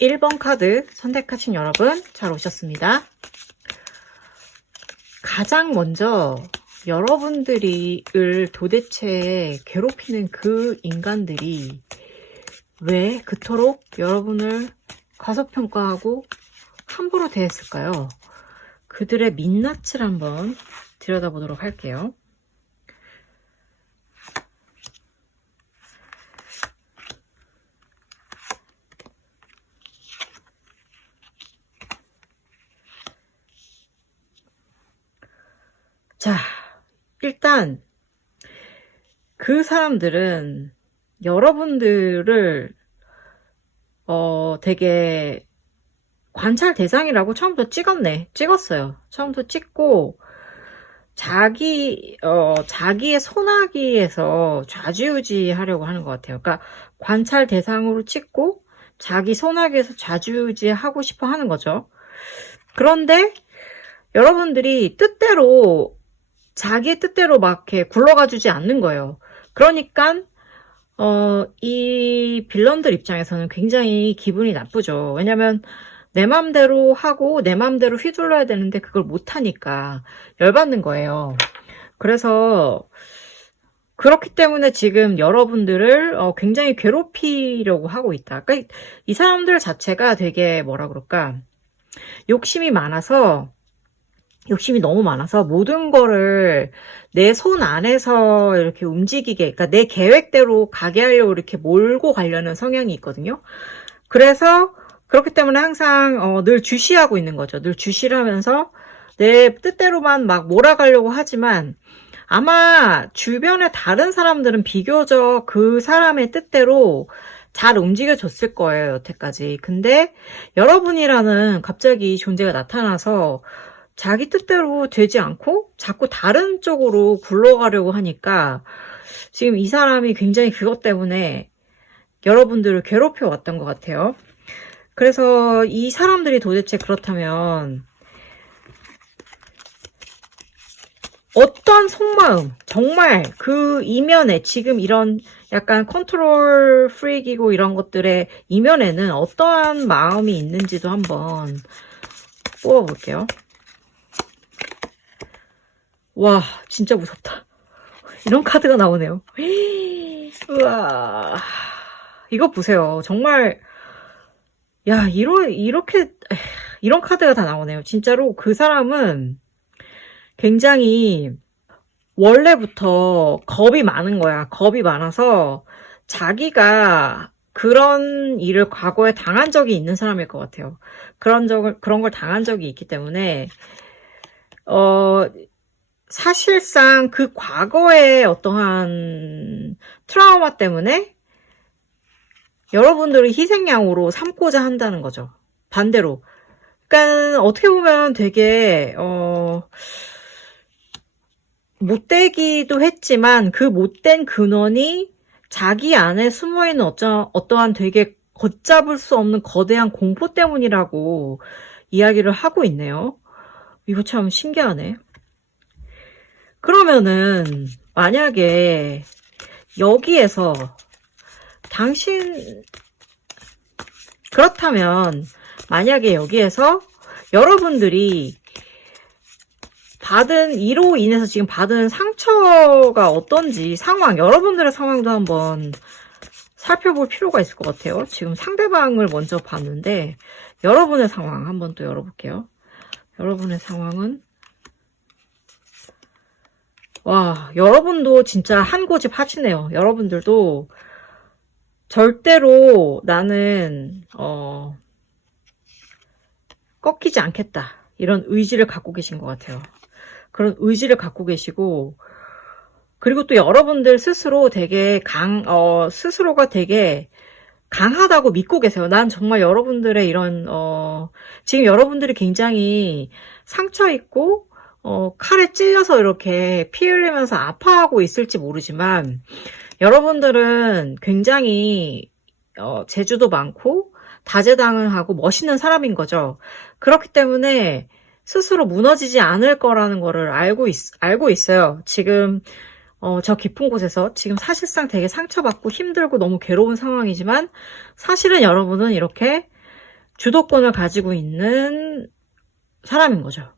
1번 카드 선택하신 여러분 잘 오셨습니다. 가장 먼저 여러분들을 도대체 괴롭히는 그 인간들이 왜 그토록 여러분을 과소평가하고 함부로 대했을까요? 그들의 민낯을 한번 들여다보도록 할게요. 자, 일단 그 사람들은 여러분들을 되게 관찰 대상이라고 처음부터 찍었어요. 처음부터 찍고 자기의 손아귀에서 좌지우지 하려고 하는 것 같아요. 그러니까 관찰 대상으로 찍고 자기 손아귀에서 좌지우지 하고 싶어 하는 거죠. 그런데 여러분들이 자기의 뜻대로 막 이렇게 굴러가 주지 않는 거예요. 그러니까 이 빌런들 입장에서는 굉장히 기분이 나쁘죠. 왜냐면 내 맘대로 하고 내 맘대로 휘둘러야 되는데 그걸 못하니까 열받는 거예요. 그래서 그렇기 때문에 지금 여러분들을 굉장히 괴롭히려고 하고 있다. 그러니까 이 사람들 자체가 되게 뭐라 그럴까, 욕심이 너무 많아서 모든 거를 내 손 안에서 이렇게 움직이게, 그러니까 내 계획대로 가게 하려고 이렇게 몰고 가려는 성향이 있거든요. 그래서 그렇기 때문에 항상 늘 주시하고 있는 거죠. 늘 주시를 하면서 내 뜻대로만 막 몰아가려고 하지만 아마 주변의 다른 사람들은 비교적 그 사람의 뜻대로 잘 움직여줬을 거예요, 여태까지. 근데 여러분이라는 갑자기 존재가 나타나서 자기 뜻대로 되지 않고 자꾸 다른 쪽으로 굴러가려고 하니까 지금 이 사람이 굉장히 그것 때문에 여러분들을 괴롭혀 왔던 것 같아요. 그래서 이 사람들이 도대체 그렇다면 어떤 속마음, 정말 그 이면에 지금 이런 약간 컨트롤 프릭이고 이런 것들의 이면에는 어떠한 마음이 있는지도 한번 뽑아볼게요. 와, 진짜 무섭다. 이런 카드가 나오네요. 우와, 이거 보세요. 정말, 야, 이런 카드가 다 나오네요. 진짜로 그 사람은 굉장히 원래부터 겁이 많은 거야. 겁이 많아서 자기가 그런 일을 과거에 당한 적이 있는 사람일 것 같아요. 그런 걸 당한 적이 있기 때문에, 사실상 그 과거의 어떠한 트라우마 때문에 여러분들을 희생양으로 삼고자 한다는 거죠. 반대로. 그러니까 어떻게 보면 되게 못되기도 했지만 그 못된 근원이 자기 안에 숨어있는 어떠한 되게 걷잡을 수 없는 거대한 공포 때문이라고 이야기를 하고 있네요. 이거 참 신기하네. 그러면은 만약에 여기에서 그렇다면 만약에 여기에서 여러분들이 이로 인해서 지금 받은 상처가 어떤지 여러분들의 상황도 한번 살펴볼 필요가 있을 것 같아요. 지금 상대방을 먼저 봤는데 여러분의 상황 한번 또 열어볼게요. 여러분의 상황은, 와, 여러분도 진짜 한 고집 하시네요. 여러분들도 절대로 나는 꺾이지 않겠다, 이런 의지를 갖고 계신 것 같아요. 그런 의지를 갖고 계시고, 그리고 또 여러분들 스스로 스스로가 되게 강하다고 믿고 계세요. 난 정말 여러분들의 이런 지금 여러분들이 굉장히 상처 있고 칼에 찔려서 이렇게 피 흘리면서 아파하고 있을지 모르지만 여러분들은 굉장히 재주도 많고 다재다능하고 멋있는 사람인 거죠. 그렇기 때문에 스스로 무너지지 않을 거라는 거를 알고 있어요. 지금 저 깊은 곳에서 지금 사실상 되게 상처받고 힘들고 너무 괴로운 상황이지만 사실은 여러분은 이렇게 주도권을 가지고 있는 사람인 거죠.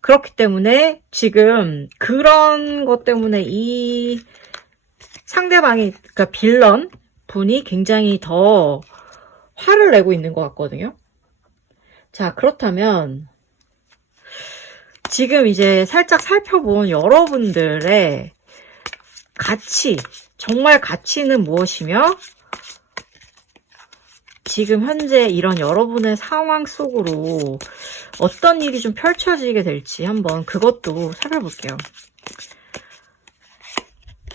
그렇기 때문에 지금 그런 것 때문에 이 상대방이, 그러니까 빌런 분이 굉장히 더 화를 내고 있는 것 같거든요. 자, 그렇다면 지금 이제 살짝 살펴본 여러분들의 가치, 정말 가치는 무엇이며 지금 현재 이런 여러분의 상황 속으로 어떤 일이 좀 펼쳐지게 될지 한번 그것도 살펴볼게요.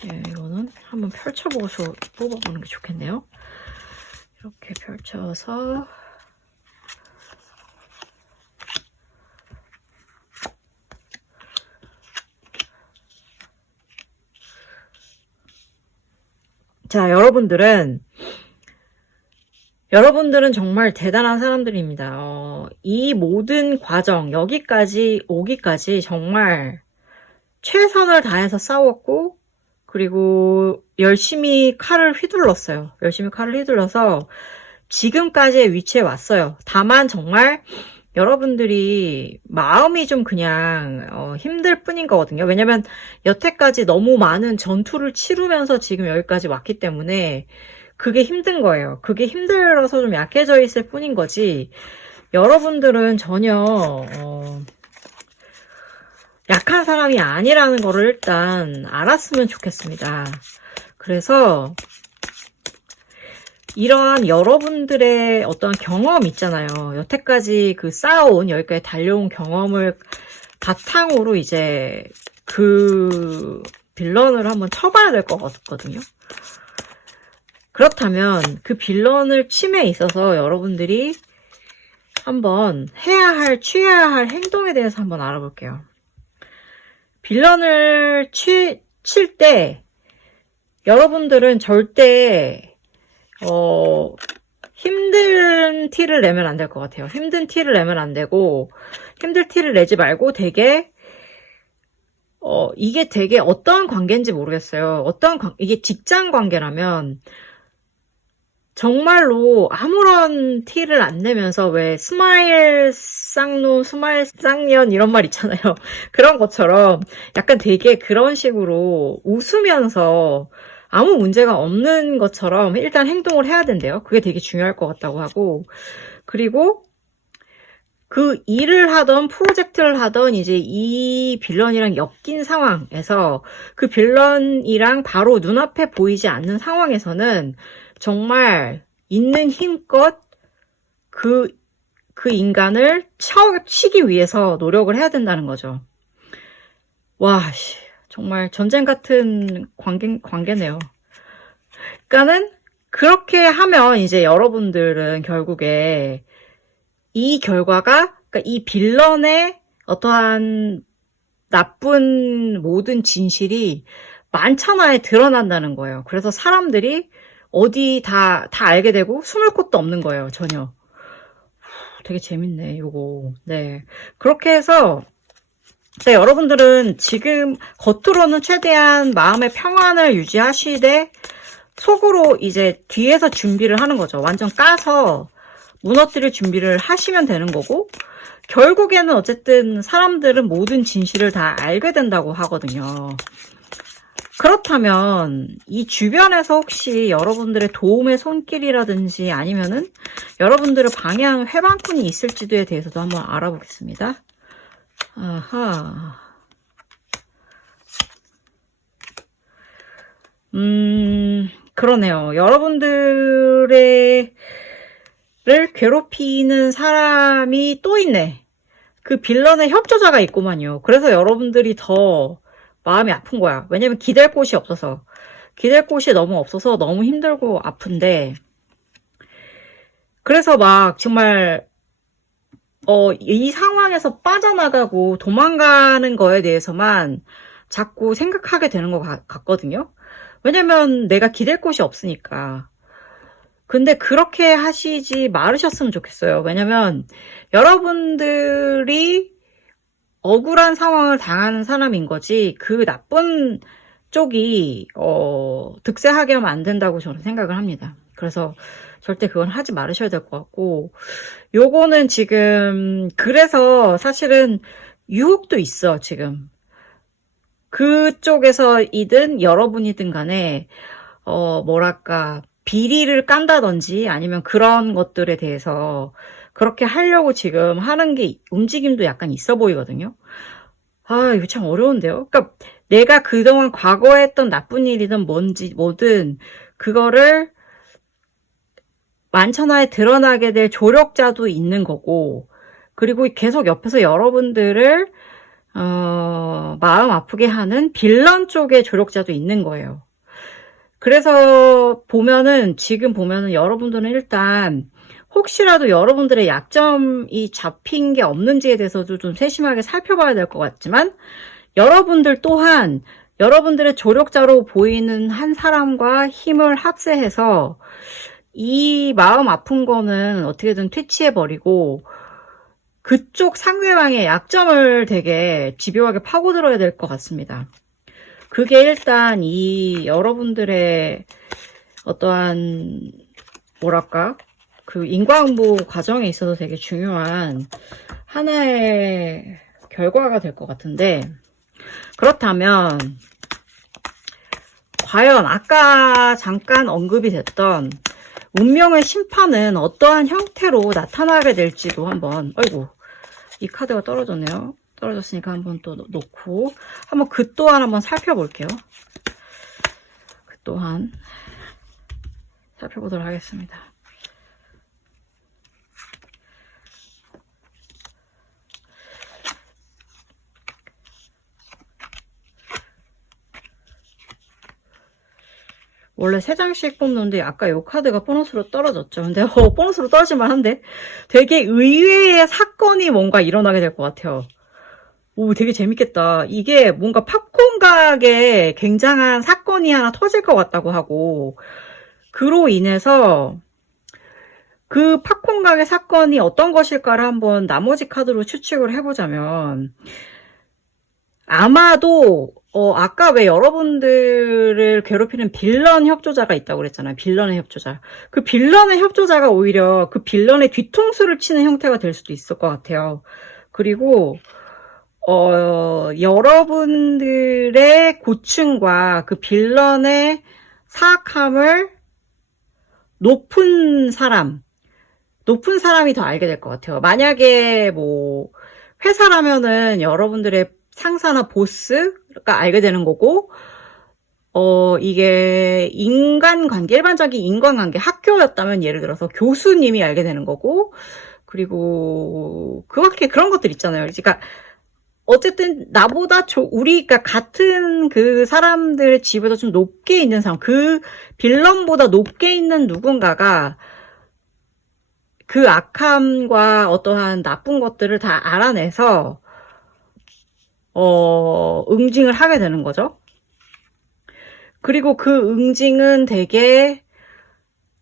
네, 이거는 한번 펼쳐보고서 뽑아보는 게 좋겠네요. 이렇게 펼쳐서 자, 여러분들은 정말 대단한 사람들입니다. 이 모든 과정, 여기까지 오기까지 정말 최선을 다해서 싸웠고, 그리고 열심히 칼을 휘둘렀어요. 열심히 칼을 휘둘러서 지금까지의 위치에 왔어요. 다만 정말 여러분들이 마음이 좀 그냥 힘들 뿐인 거거든요. 왜냐면 여태까지 너무 많은 전투를 치르면서 지금 여기까지 왔기 때문에 그게 힘든 거예요. 그게 힘들어서 좀 약해져 있을 뿐인 거지, 여러분들은 전혀 약한 사람이 아니라는 거를 일단 알았으면 좋겠습니다. 그래서 이러한 여러분들의 어떤 경험 있잖아요. 여태까지 그 쌓아온, 여기까지 달려온 경험을 바탕으로 이제 그 빌런을 한번 쳐봐야 될 것 같거든요. 그렇다면 그 빌런을 침에 있어서 여러분들이 한번 취해야 할 행동에 대해서 한번 알아볼게요. 빌런을 칠 때 여러분들은 절대 힘든 티를 내면 안 될 것 같아요. 힘든 티를 내면 안 되고, 힘든 티를 내지 말고 되게 이게 되게 어떤 관계인지 모르겠어요. 이게 직장 관계라면 정말로 아무런 티를 안 내면서 왜 스마일 쌍놈, 스마일 쌍년 이런 말 있잖아요. 그런 것처럼 약간 되게 그런 식으로 웃으면서 아무 문제가 없는 것처럼 일단 행동을 해야 된대요. 그게 되게 중요할 것 같다고 하고, 그리고 그 일을 하던 프로젝트를 하던 이제 이 빌런이랑 엮인 상황에서 그 빌런이랑 바로 눈앞에 보이지 않는 상황에서는 정말 있는 힘껏 그 인간을 치기 위해서 노력을 해야 된다는 거죠. 와, 정말 전쟁 같은 관계네요. 그러니까는 그렇게 하면 이제 여러분들은 결국에 이 결과가, 그러니까 이 빌런의 어떠한 나쁜 모든 진실이 만천하에 드러난다는 거예요. 그래서 사람들이 어디 다 알게 되고 숨을 곳도 없는 거예요, 전혀. 되게 재밌네, 요거. 네. 그렇게 해서, 네, 여러분들은 지금 겉으로는 최대한 마음의 평안을 유지하시되, 속으로 이제 뒤에서 준비를 하는 거죠. 완전 까서 무너뜨릴 준비를 하시면 되는 거고, 결국에는 어쨌든 사람들은 모든 진실을 다 알게 된다고 하거든요. 그렇다면 이 주변에서 혹시 여러분들의 도움의 손길이라든지 아니면은 여러분들을 방해하는 회방꾼이 있을지도에 대해서도 한번 알아보겠습니다. 아하. 그러네요. 여러분들의 괴롭히는 사람이 또 있네. 그 빌런의 협조자가 있구만요. 그래서 여러분들이 더 마음이 아픈 거야. 왜냐면 기댈 곳이 없어서. 기댈 곳이 너무 없어서 너무 힘들고 아픈데, 그래서 막 정말 이 상황에서 빠져나가고 도망가는 거에 대해서만 자꾸 생각하게 되는 것 같거든요. 왜냐면 내가 기댈 곳이 없으니까. 근데 그렇게 하시지 말으셨으면 좋겠어요. 왜냐면 여러분들이 억울한 상황을 당하는 사람인 거지, 그 나쁜 쪽이 득세하게 하면 안 된다고 저는 생각을 합니다. 그래서 절대 그건 하지 말으셔야 될 것 같고, 요거는 지금 그래서 사실은 유혹도 있어 지금. 그쪽에서이든 여러분이든 간에 뭐랄까 비리를 깐다든지 아니면 그런 것들에 대해서 그렇게 하려고 지금 하는 게 움직임도 약간 있어 보이거든요. 아, 이거 참 어려운데요. 그러니까 내가 그동안 과거에 했던 나쁜 일이든 뭔지 뭐든 그거를 만천하에 드러나게 될 조력자도 있는 거고, 그리고 계속 옆에서 여러분들을 마음 아프게 하는 빌런 쪽의 조력자도 있는 거예요. 그래서 지금 보면은 여러분들은 일단 혹시라도 여러분들의 약점이 잡힌 게 없는지에 대해서도 좀 세심하게 살펴봐야 될 것 같지만, 여러분들 또한 여러분들의 조력자로 보이는 한 사람과 힘을 합세해서 이 마음 아픈 거는 어떻게든 퇴치해버리고 그쪽 상대방의 약점을 되게 집요하게 파고들어야 될 것 같습니다. 그게 일단 이 여러분들의 어떠한 뭐랄까 그 인과응보 과정에 있어서 되게 중요한 하나의 결과가 될 것 같은데, 그렇다면 과연 아까 잠깐 언급이 됐던 운명의 심판은 어떠한 형태로 나타나게 될지도 한번, 아이고 이 카드가 떨어졌네요. 떨어졌으니까 한번 또 놓고 한번 그 또한 한번 살펴볼게요. 그 또한 살펴보도록 하겠습니다. 원래 3장씩 뽑는데 아까 요 카드가 보너스로 떨어졌죠. 근데 보너스로 떨어질만 한데 되게 의외의 사건이 뭔가 일어나게 될 것 같아요. 오, 되게 재밌겠다. 이게 뭔가 팝콘 가게 굉장한 사건이 하나 터질 것 같다고 하고, 그로 인해서 그 팝콘 가게 사건이 어떤 것일까를 한번 나머지 카드로 추측을 해보자면, 아마도 아까 왜 여러분들을 괴롭히는 빌런 협조자가 있다고 그랬잖아요. 빌런의 협조자. 그 빌런의 협조자가 오히려 그 빌런의 뒤통수를 치는 형태가 될 수도 있을 것 같아요. 그리고 여러분들의 고충과 그 빌런의 사악함을 높은 사람이 더 알게 될 것 같아요. 만약에 뭐 회사라면은 여러분들의 상사나 보스가 알게 되는 거고, 이게 인간관계, 일반적인 인간관계, 학교였다면 예를 들어서 교수님이 알게 되는 거고, 그리고 그런 것들 있잖아요. 그러니까 어쨌든 나보다 그러니까 같은 그 사람들 집에서 좀 높게 있는 사람, 그 빌런보다 높게 있는 누군가가 그 악함과 어떠한 나쁜 것들을 다 알아내서 응징을 하게 되는 거죠. 그리고 그 응징은 되게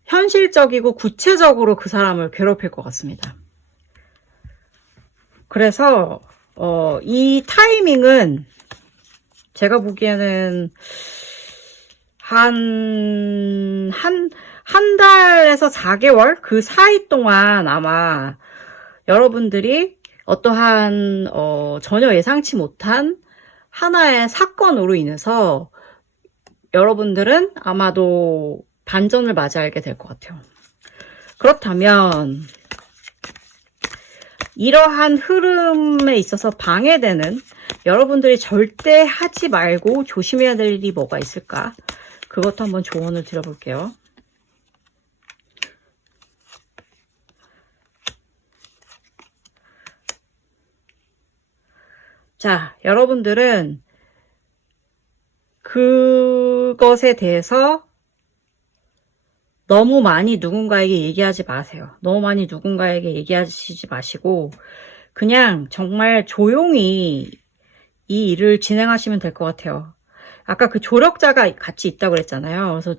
현실적이고 구체적으로 그 사람을 괴롭힐 것 같습니다. 그래서 이 타이밍은 제가 보기에는 한 달에서 4개월 그 사이 동안 아마 여러분들이 어떠한 전혀 예상치 못한 하나의 사건으로 인해서 여러분들은 아마도 반전을 맞이하게 될 것 같아요. 그렇다면 이러한 흐름에 있어서 방해되는, 여러분들이 절대 하지 말고 조심해야 될 일이 뭐가 있을까? 그것도 한번 조언을 드려볼게요. 자, 여러분들은 그것에 대해서 너무 많이 누군가에게 얘기하지 마세요. 너무 많이 누군가에게 얘기하시지 마시고 그냥 정말 조용히 이 일을 진행하시면 될 것 같아요. 아까 그 조력자가 같이 있다고 그랬잖아요. 그래서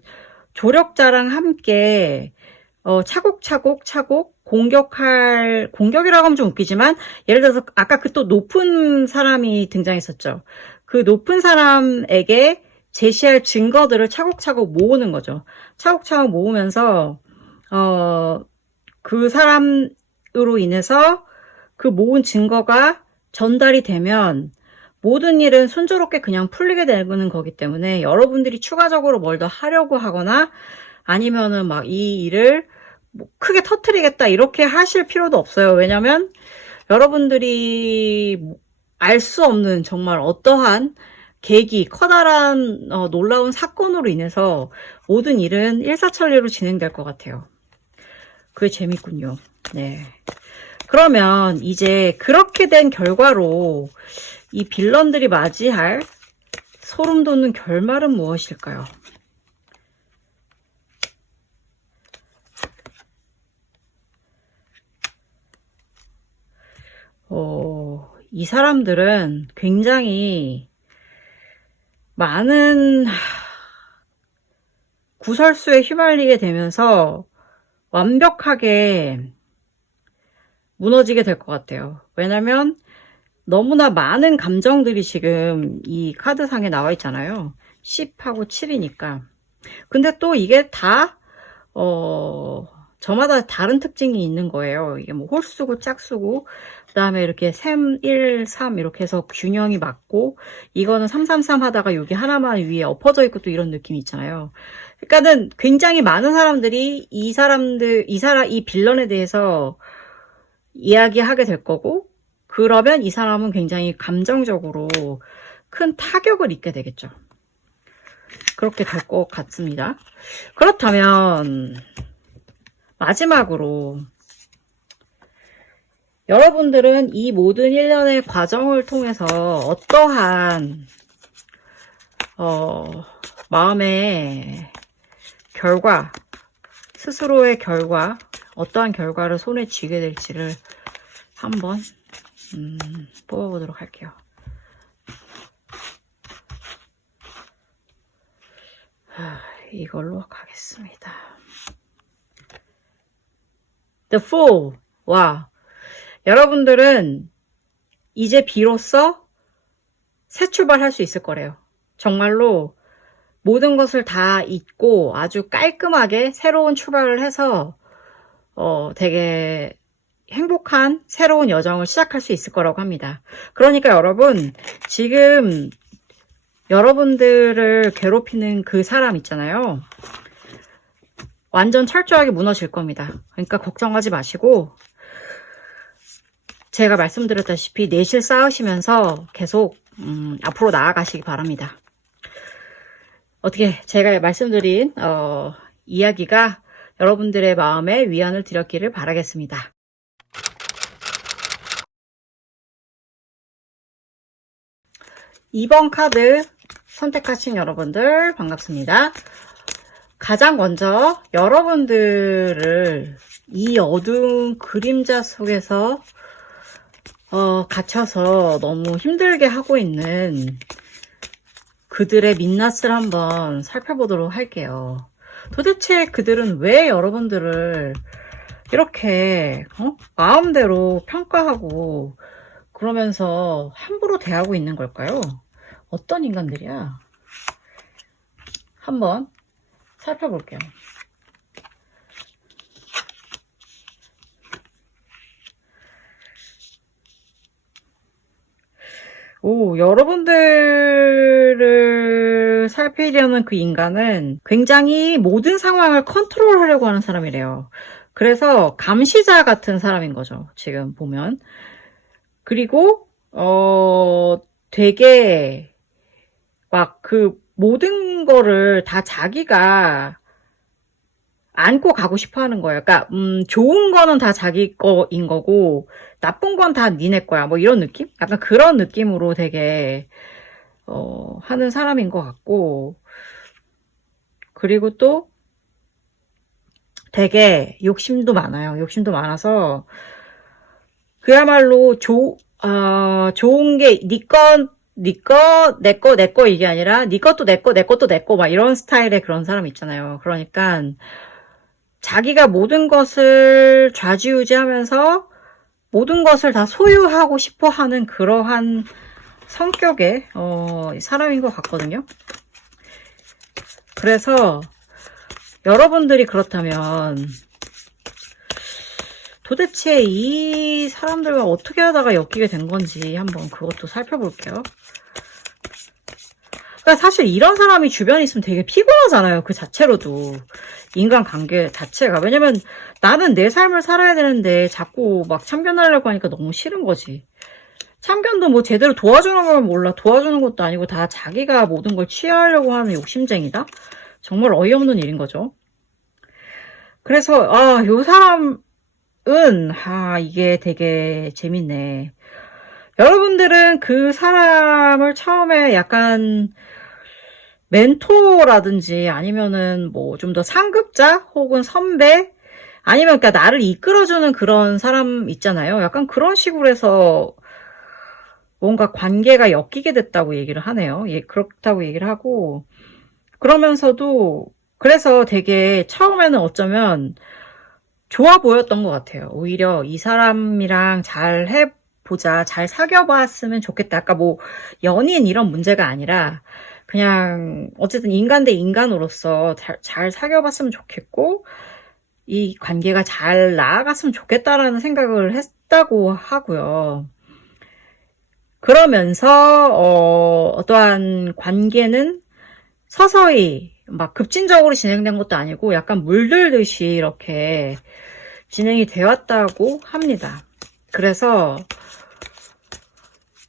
조력자랑 함께 차곡차곡 공격이라고 하면 좀 웃기지만, 예를 들어서 아까 그 또 높은 사람이 등장했었죠. 그 높은 사람에게 제시할 증거들을 차곡차곡 모으는 거죠. 차곡차곡 모으면서 그 사람으로 인해서 그 모은 증거가 전달이 되면 모든 일은 순조롭게 그냥 풀리게 되는 거기 때문에 여러분들이 추가적으로 뭘 더 하려고 하거나 아니면은 막 이 일을 뭐 크게 터뜨리겠다 이렇게 하실 필요도 없어요. 왜냐면 여러분들이 알 수 없는 정말 어떠한 계기, 커다란 놀라운 사건으로 인해서 모든 일은 일사천리로 진행될 것 같아요. 그게 재밌군요. 네. 그러면 이제 그렇게 된 결과로 이 빌런들이 맞이할 소름 돋는 결말은 무엇일까요? 이 사람들은 굉장히 많은 구설수에 휘말리게 되면서 완벽하게 무너지게 될 것 같아요. 왜냐면 너무나 많은 감정들이 지금 이 카드상에 나와 있잖아요. 10하고 7이니까. 근데 또 이게 다 저마다 다른 특징이 있는 거예요. 이게 뭐 홀수고 짝수고 그 다음에 이렇게 3, 1, 3 이렇게 해서 균형이 맞고 이거는 3, 3, 3 하다가 여기 하나만 위에 엎어져 있고 또 이런 느낌이 있잖아요. 그러니까는 굉장히 많은 사람들이 이 빌런에 대해서 이야기하게 될 거고 그러면 이 사람은 굉장히 감정적으로 큰 타격을 입게 되겠죠. 그렇게 될 것 같습니다. 그렇다면 마지막으로 여러분들은 이 모든 일련의 과정을 통해서 어떠한 마음의 결과, 스스로의 결과, 어떠한 결과를 손에 쥐게 될지를 한번 뽑아보도록 할게요. 이걸로 가겠습니다. The Fool. 와. 여러분들은 이제 비로소 새 출발할 수 있을 거래요. 정말로 모든 것을 다 잊고 아주 깔끔하게 새로운 출발을 해서 되게 행복한 새로운 여정을 시작할 수 있을 거라고 합니다. 그러니까 여러분 지금 여러분들을 괴롭히는 그 사람 있잖아요. 완전 철저하게 무너질 겁니다. 그러니까 걱정하지 마시고 제가 말씀드렸다시피 내실 쌓으시면서 계속 앞으로 나아가시기 바랍니다. 어떻게 제가 말씀드린 이야기가 여러분들의 마음에 위안을 드렸기를 바라겠습니다. 이번 카드 선택하신 여러분들 반갑습니다. 가장 먼저 여러분들을 이 어두운 그림자 속에서 갇혀서 너무 힘들게 하고 있는 그들의 민낯을 한번 살펴보도록 할게요. 도대체 그들은 왜 여러분들을 이렇게 마음대로 평가하고 그러면서 함부로 대하고 있는 걸까요? 어떤 인간들이야? 한번 살펴볼게요. 여러분들을 살피려는 그 인간은 굉장히 모든 상황을 컨트롤하려고 하는 사람이래요. 그래서 감시자 같은 사람인 거죠. 지금 보면. 그리고 되게 막 그 모든 거를 다 자기가 안고 가고 싶어 하는 거예요. 그러니까 좋은 거는 다 자기 거인 거고 나쁜 건 다 니네 거야. 뭐 이런 느낌? 약간 그런 느낌으로 되게 하는 사람인 것 같고 그리고 또 되게 욕심도 많아요. 욕심도 많아서 그야말로 좋은 게 니 거, 내 거 이게 아니라 니 것도 내 거, 내 것도 내 거 막 이런 스타일의 그런 사람 있잖아요. 그러니까 자기가 모든 것을 좌지우지하면서 모든 것을 다 소유하고 싶어 하는 그러한 성격의 사람인 것 같거든요. 그래서 여러분들이 그렇다면 도대체 이 사람들과 어떻게 하다가 엮이게 된 건지 한번 그것도 살펴볼게요. 그러니까 사실 이런 사람이 주변에 있으면 되게 피곤하잖아요. 그 자체로도. 인간관계 자체가. 왜냐면 나는 내 삶을 살아야 되는데 자꾸 막 참견하려고 하니까 너무 싫은 거지. 참견도 뭐 제대로 도와주는 걸 몰라. 도와주는 것도 아니고 다 자기가 모든 걸 취하려고 하는 욕심쟁이다? 정말 어이없는 일인 거죠. 그래서 요 사람은 이게 되게 재밌네. 여러분들은 그 사람을 처음에 약간 멘토라든지 아니면은 뭐 좀 더 상급자 혹은 선배 아니면 그러니까 나를 이끌어주는 그런 사람 있잖아요. 약간 그런 식으로 해서 뭔가 관계가 엮이게 됐다고 얘기를 하네요. 예, 그렇다고 얘기를 하고 그러면서도 그래서 되게 처음에는 어쩌면 좋아 보였던 것 같아요. 오히려 이 사람이랑 잘 해보자, 잘 사귀어봤으면 좋겠다. 아까 뭐 연인 이런 문제가 아니라 그냥 어쨌든 인간 대 인간으로서 잘 사귀어봤으면 좋겠고 이 관계가 잘 나아갔으면 좋겠다라는 생각을 했다고 하고요. 그러면서 어떠한 관계는 서서히 막 급진적으로 진행된 것도 아니고 약간 물들듯이 이렇게 진행이 되었다고 합니다. 그래서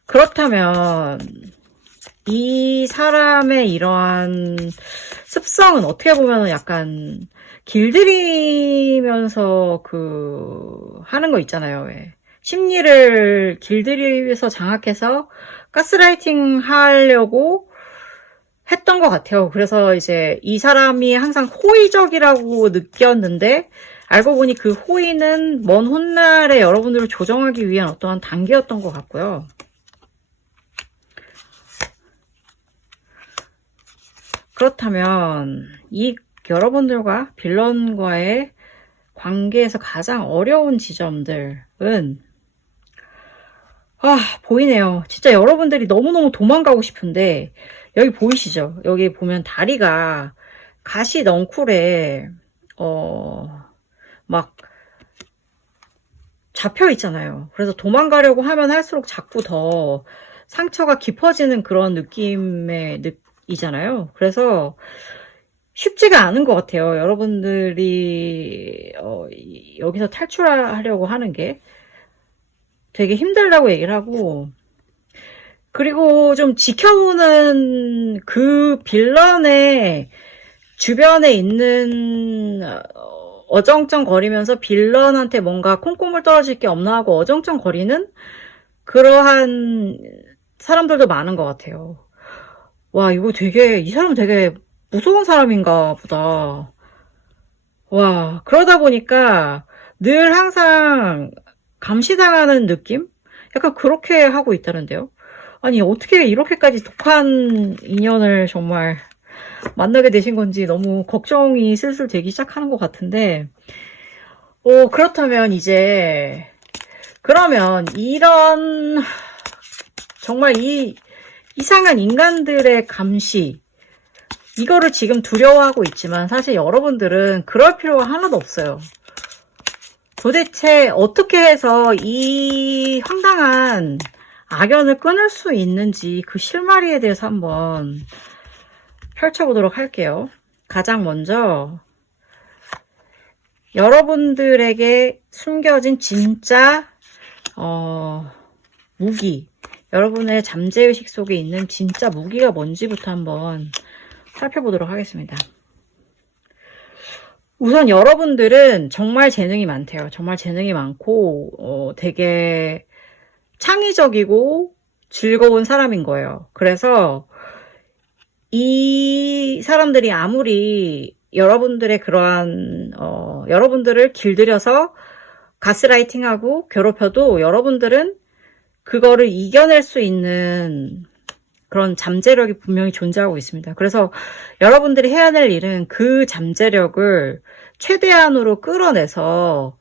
그렇다면 이 사람의 이러한 습성은 어떻게 보면 약간 길들이면서 하는 거 있잖아요. 왜. 심리를 길들이면서 장악해서 가스라이팅 하려고 했던 것 같아요. 그래서 이제 이 사람이 항상 호의적이라고 느꼈는데 알고 보니 그 호의는 먼 훗날에 여러분들을 조정하기 위한 어떠한 단계였던 것 같고요. 그렇다면 이 여러분들과 빌런과의 관계에서 가장 어려운 지점들은 보이네요. 진짜 여러분들이 너무너무 도망가고 싶은데 여기 보이시죠? 여기 보면 다리가 가시 넝쿨에 막 잡혀 있잖아요. 그래서 도망가려고 하면 할수록 자꾸 더 상처가 깊어지는 그런 느낌이잖아요. 그래서 쉽지가 않은 것 같아요. 여러분들이 여기서 탈출하려고 하는 게 되게 힘들다고 얘기를 하고 그리고 좀 지켜보는 그 빌런의 주변에 있는 어정쩡거리면서 빌런한테 뭔가 콩고물 떨어질 게 없나 하고 어정쩡거리는 그러한 사람들도 많은 것 같아요. 와, 이거 이 사람 되게 무서운 사람인가 보다. 와, 그러다 보니까 늘 항상 감시당하는 느낌? 약간 그렇게 하고 있다는데요. 아니, 어떻게 이렇게까지 독한 인연을 정말 만나게 되신 건지 너무 걱정이 슬슬 되기 시작하는 것 같은데, 그렇다면 그러면 이런, 정말 이 이상한 인간들의 감시, 이거를 지금 두려워하고 있지만 사실 여러분들은 그럴 필요가 하나도 없어요. 도대체 어떻게 해서 이 황당한 악연을 끊을 수 있는지 그 실마리에 대해서 한번 펼쳐보도록 할게요. 가장 먼저 여러분들에게 숨겨진 진짜 무기, 여러분의 잠재의식 속에 있는 진짜 무기가 뭔지부터 한번 살펴보도록 하겠습니다. 우선 여러분들은 정말 재능이 많대요. 정말 재능이 많고 되게 창의적이고 즐거운 사람인 거예요. 그래서 이 사람들이 아무리 여러분들의 그러한 여러분들을 길들여서 가스라이팅하고 괴롭혀도 여러분들은 그거를 이겨낼 수 있는 그런 잠재력이 분명히 존재하고 있습니다. 그래서 여러분들이 해야 될 일은 그 잠재력을 최대한으로 끌어내서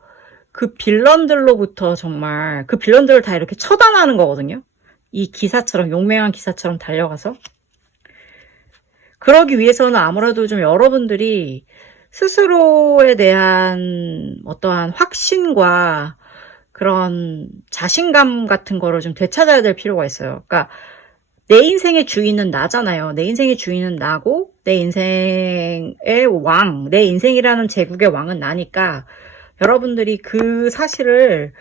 그 빌런들로부터 정말 그 빌런들을 다 이렇게 처단하는 거거든요. 이 기사처럼, 용맹한 기사처럼 달려가서. 그러기 위해서는 아무래도 좀 여러분들이 스스로에 대한 어떠한 확신과 그런 자신감 같은 거를 좀 되찾아야 될 필요가 있어요. 그러니까 내 인생의 주인은 나잖아요. 내 인생의 주인은 나고 내 인생의 왕, 내 인생이라는 제국의 왕은 나니까 여러분들이 그 사실을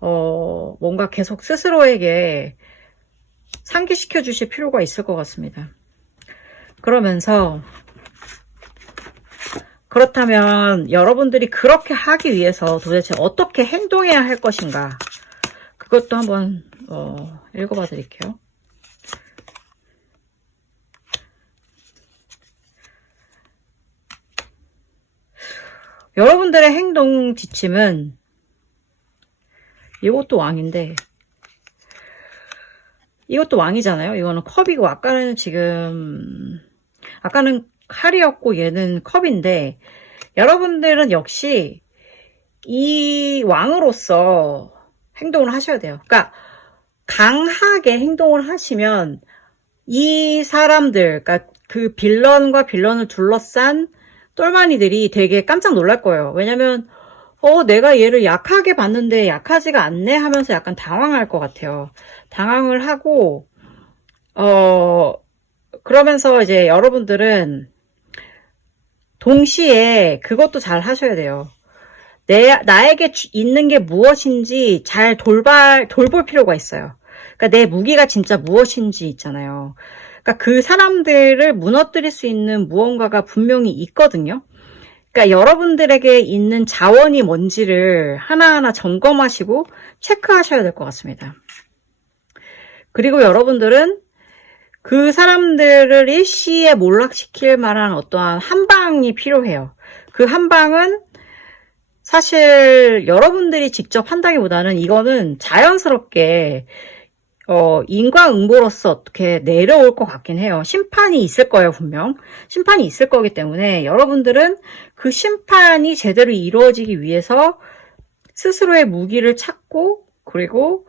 뭔가 계속 스스로에게 상기시켜 주실 필요가 있을 것 같습니다. 그러면서 그렇다면 여러분들이 그렇게 하기 위해서 도대체 어떻게 행동해야 할 것인가, 그것도 한번 읽어봐 드릴게요. 여러분들의 행동 지침은, 이것도 왕인데, 이것도 왕이잖아요. 이거는 컵이고, 아까는 칼이었고 얘는 컵인데, 여러분들은 역시 이 왕으로서 행동을 하셔야 돼요. 그러니까 강하게 행동을 하시면 이 사람들, 그러니까 그 빌런과 빌런을 둘러싼 똘마니들이 되게 깜짝 놀랄 거예요. 왜냐면 내가 얘를 약하게 봤는데 약하지가 않네 하면서 약간 당황할 것 같아요. 당황을 하고 그러면서 이제 여러분들은 동시에 그것도 잘 하셔야 돼요. 나에게 있는 게 무엇인지 잘 돌볼 필요가 있어요. 그러니까 내 무기가 진짜 무엇인지 있잖아요. 그러니까 그 사람들을 무너뜨릴 수 있는 무언가가 분명히 있거든요. 그러니까 여러분들에게 있는 자원이 뭔지를 하나하나 점검하시고 체크하셔야 될 것 같습니다. 그리고 여러분들은 그 사람들을 일시에 몰락시킬 만한 어떠한 한 방이 필요해요. 그 한 방은 사실 여러분들이 직접 한다기보다는 이거는 자연스럽게 인과응보로서 어떻게 내려올 것 같긴 해요. 심판이 있을 거예요, 분명. 심판이 있을 거기 때문에 여러분들은 그 심판이 제대로 이루어지기 위해서 스스로의 무기를 찾고, 그리고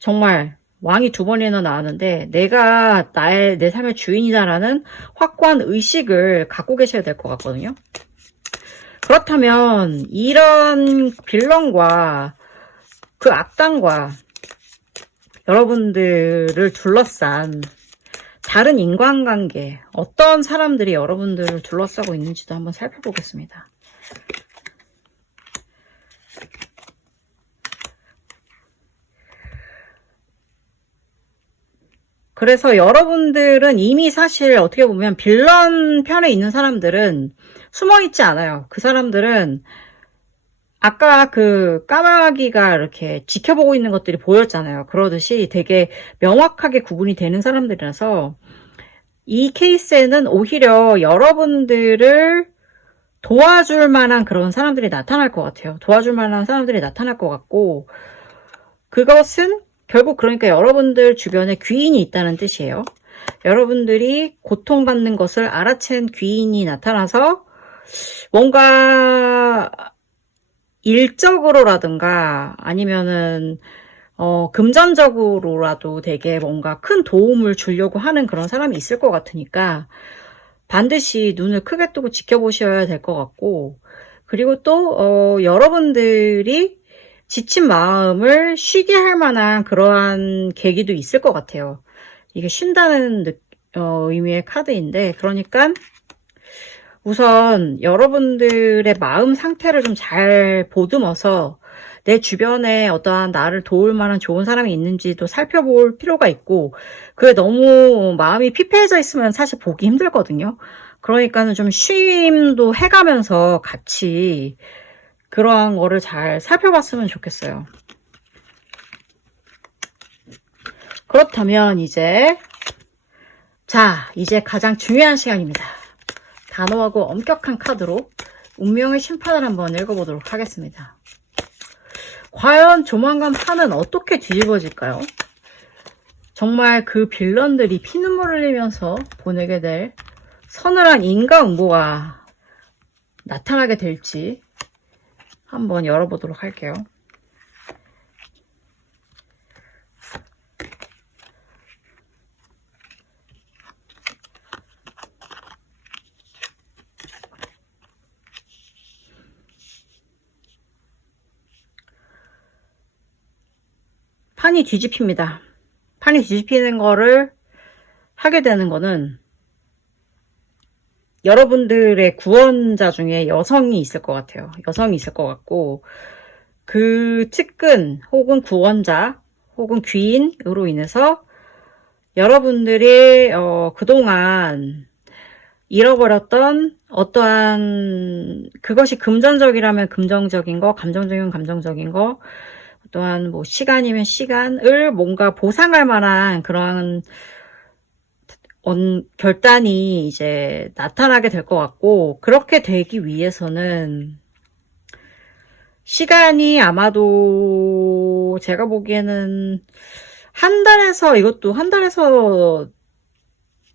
정말 왕이 2번이나 나왔는데 내가 내 삶의 주인이다라는 확고한 의식을 갖고 계셔야 될 것 같거든요. 그렇다면 이런 빌런과 그 악당과 여러분들을 둘러싼 다른 인간관계, 어떤 사람들이 여러분들을 둘러싸고 있는지도 한번 살펴보겠습니다. 그래서 여러분들은 이미 사실 어떻게 보면 빌런 편에 있는 사람들은 숨어있지 않아요. 그 사람들은 아까 그 까마귀가 이렇게 지켜보고 있는 것들이 보였잖아요. 그러듯이 되게 명확하게 구분이 되는 사람들이라서 이 케이스에는 오히려 여러분들을 도와줄 만한 그런 사람들이 나타날 것 같아요. 도와줄 만한 사람들이 나타날 것 같고, 그것은 결국 그러니까 여러분들 주변에 귀인이 있다는 뜻이에요. 여러분들이 고통받는 것을 알아챈 귀인이 나타나서 뭔가 일적으로라든가 아니면은 금전적으로라도 되게 뭔가 큰 도움을 주려고 하는 그런 사람이 있을 것 같으니까 반드시 눈을 크게 뜨고 지켜보셔야 될 것 같고, 그리고 또 여러분들이 지친 마음을 쉬게 할 만한 그러한 계기도 있을 것 같아요. 이게 쉰다는 의미의 카드인데, 그러니까 우선 여러분들의 마음 상태를 좀 잘 보듬어서 내 주변에 어떠한 나를 도울 만한 좋은 사람이 있는지도 살펴볼 필요가 있고, 그게 너무 마음이 피폐해져 있으면 사실 보기 힘들거든요. 그러니까는 좀 쉼도 해가면서 같이 그러한 거를 잘 살펴봤으면 좋겠어요. 그렇다면 이제 가장 중요한 시간입니다. 단호하고 엄격한 카드로 운명의 심판을 한번 읽어보도록 하겠습니다. 과연 조만간 판은 어떻게 뒤집어질까요? 정말 그 빌런들이 피눈물을 흘리면서 보내게 될 서늘한 인과응보가 나타나게 될지 한번 열어보도록 할게요. 판이 뒤집힙니다. 판이 뒤집히는 거를 하게 되는 거는 여러분들의 구원자 중에 여성이 있을 것 같아요. 여성이 있을 것 같고, 그 측근 혹은 구원자 혹은 귀인으로 인해서 여러분들이 그동안 잃어버렸던 어떠한, 그것이 금전적이라면 금전적인 거, 감정적이면 감정적인 거, 또한 뭐 시간이면 시간을 뭔가 보상할 만한 그런 결단이 이제 나타나게 될 것 같고, 그렇게 되기 위해서는 시간이 아마도 제가 보기에는 이것도 한 달에서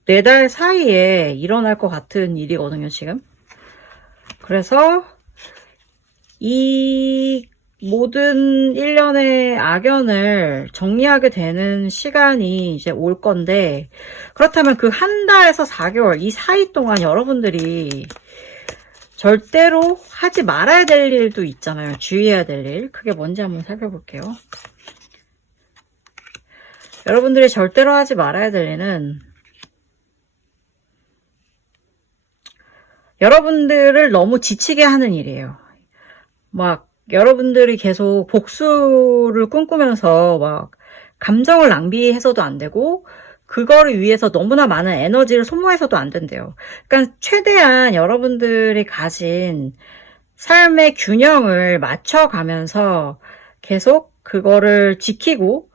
4달 사이에 일어날 것 같은 일이거든요, 지금. 그래서 이 모든 일련의 악연을 정리하게 되는 시간이 이제 올 건데, 그렇다면 그 한 달에서 4개월 이 사이 동안 여러분들이 절대로 하지 말아야 될 일도 있잖아요. 주의해야 될 일. 그게 뭔지 한번 살펴볼게요. 여러분들이 절대로 하지 말아야 될 일은 여러분들을 너무 지치게 하는 일이에요. 막 여러분들이 계속 복수를 꿈꾸면서 막 감정을 낭비해서도 안 되고, 그거를 위해서 너무나 많은 에너지를 소모해서도 안 된대요. 그러니까 최대한 여러분들이 가진 삶의 균형을 맞춰가면서 계속 그거를 지키고,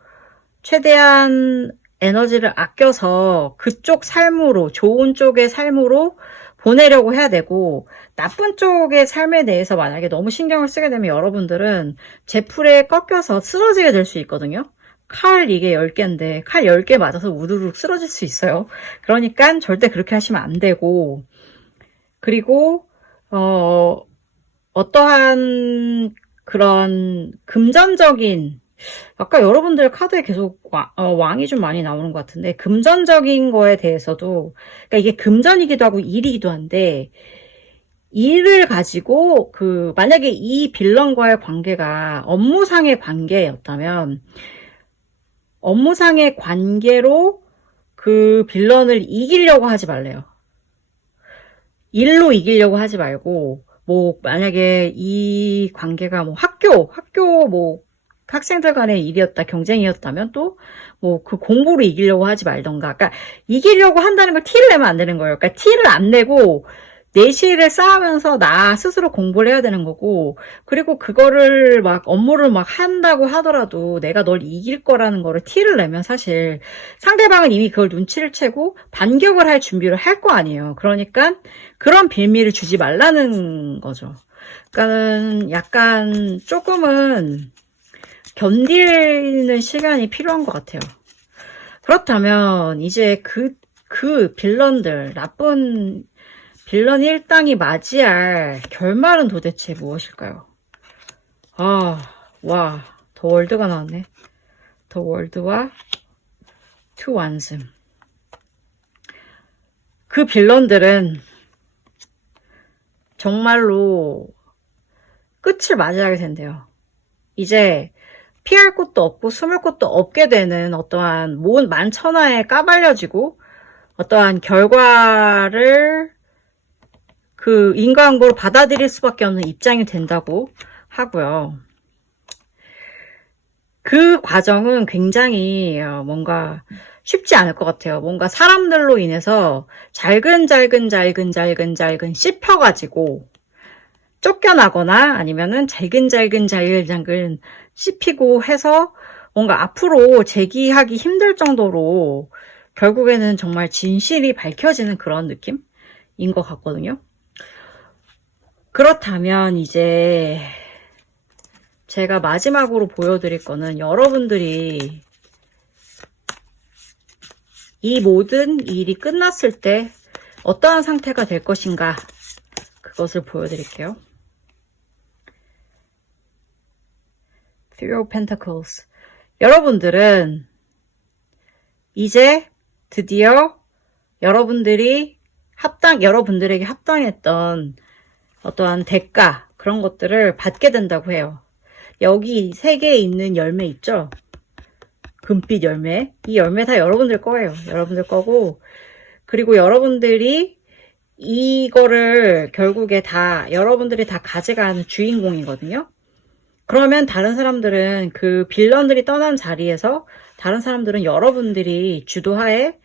최대한 에너지를 아껴서 그쪽 삶으로, 좋은 쪽의 삶으로 보내려고 해야 되고, 나쁜 쪽의 삶에 대해서 만약에 너무 신경을 쓰게 되면 여러분들은 제풀에 꺾여서 쓰러지게 될 수 있거든요. 칼 이게 10개인데 칼 10개 맞아서 우두둑 쓰러질 수 있어요. 그러니까 절대 그렇게 하시면 안 되고, 그리고 어떠한 그런 금전적인, 아까 여러분들 카드에 계속 왕이 좀 많이 나오는 것 같은데, 금전적인 거에 대해서도, 그러니까 이게 금전이기도 하고 일이기도 한데, 일을 가지고 만약에 이 빌런과의 관계가 업무상의 관계였다면, 업무상의 관계로 그 빌런을 이기려고 하지 말래요. 일로 이기려고 하지 말고, 뭐 만약에 이 관계가 뭐 학교 뭐 학생들 간의 일이었다, 경쟁이었다면 또 뭐 그 공부로 이기려고 하지 말던가. 그러니까 이기려고 한다는 걸 티를 내면 안 되는 거예요. 그러니까 티를 안 내고 내실을 쌓으면서 나 스스로 공부를 해야 되는 거고, 그리고 그거를 막 업무를 막 한다고 하더라도 내가 널 이길 거라는 거를 티를 내면 사실 상대방은 이미 그걸 눈치를 채고 반격을 할 준비를 할 거 아니에요. 그러니까 그런 빌미를 주지 말라는 거죠. 그러니까 약간 조금은 견디는 시간이 필요한 것 같아요. 그렇다면 이제 그 빌런들, 나쁜 빌런 일당이 맞이할 결말은 도대체 무엇일까요? 와, 더 월드가 나왔네. 더 월드와 투 완승. 그 빌런들은 정말로 끝을 맞이하게 된대요. 이제 피할 곳도 없고 숨을 곳도 없게 되는 어떠한 만천하에 까발려지고, 어떠한 결과를 그 인과응보로 받아들일 수밖에 없는 입장이 된다고 하고요. 그 과정은 굉장히 뭔가 쉽지 않을 것 같아요. 뭔가 사람들로 인해서 잘근 씹혀가지고 쫓겨나거나 아니면은 잘근 씹히고 해서 뭔가 앞으로 재기하기 힘들 정도로 결국에는 정말 진실이 밝혀지는 그런 느낌인 것 같거든요. 그렇다면 이제 제가 마지막으로 보여드릴 거는 여러분들이 이 모든 일이 끝났을 때 어떠한 상태가 될 것인가, 그것을 보여드릴게요. Three of Pentacles. 여러분들은 이제 드디어 여러분들에게 합당했던 어떠한 대가, 그런 것들을 받게 된다고 해요. 여기 3개에 있는 열매 있죠? 금빛 열매. 이 열매 다 여러분들 거예요. 여러분들 거고, 그리고 여러분들이 이거를 결국에 다 여러분들이 다 가져가는 주인공이거든요. 그러면 다른 사람들은 그 빌런들이 떠난 자리에서 다른 사람들은 여러분들이 주도하에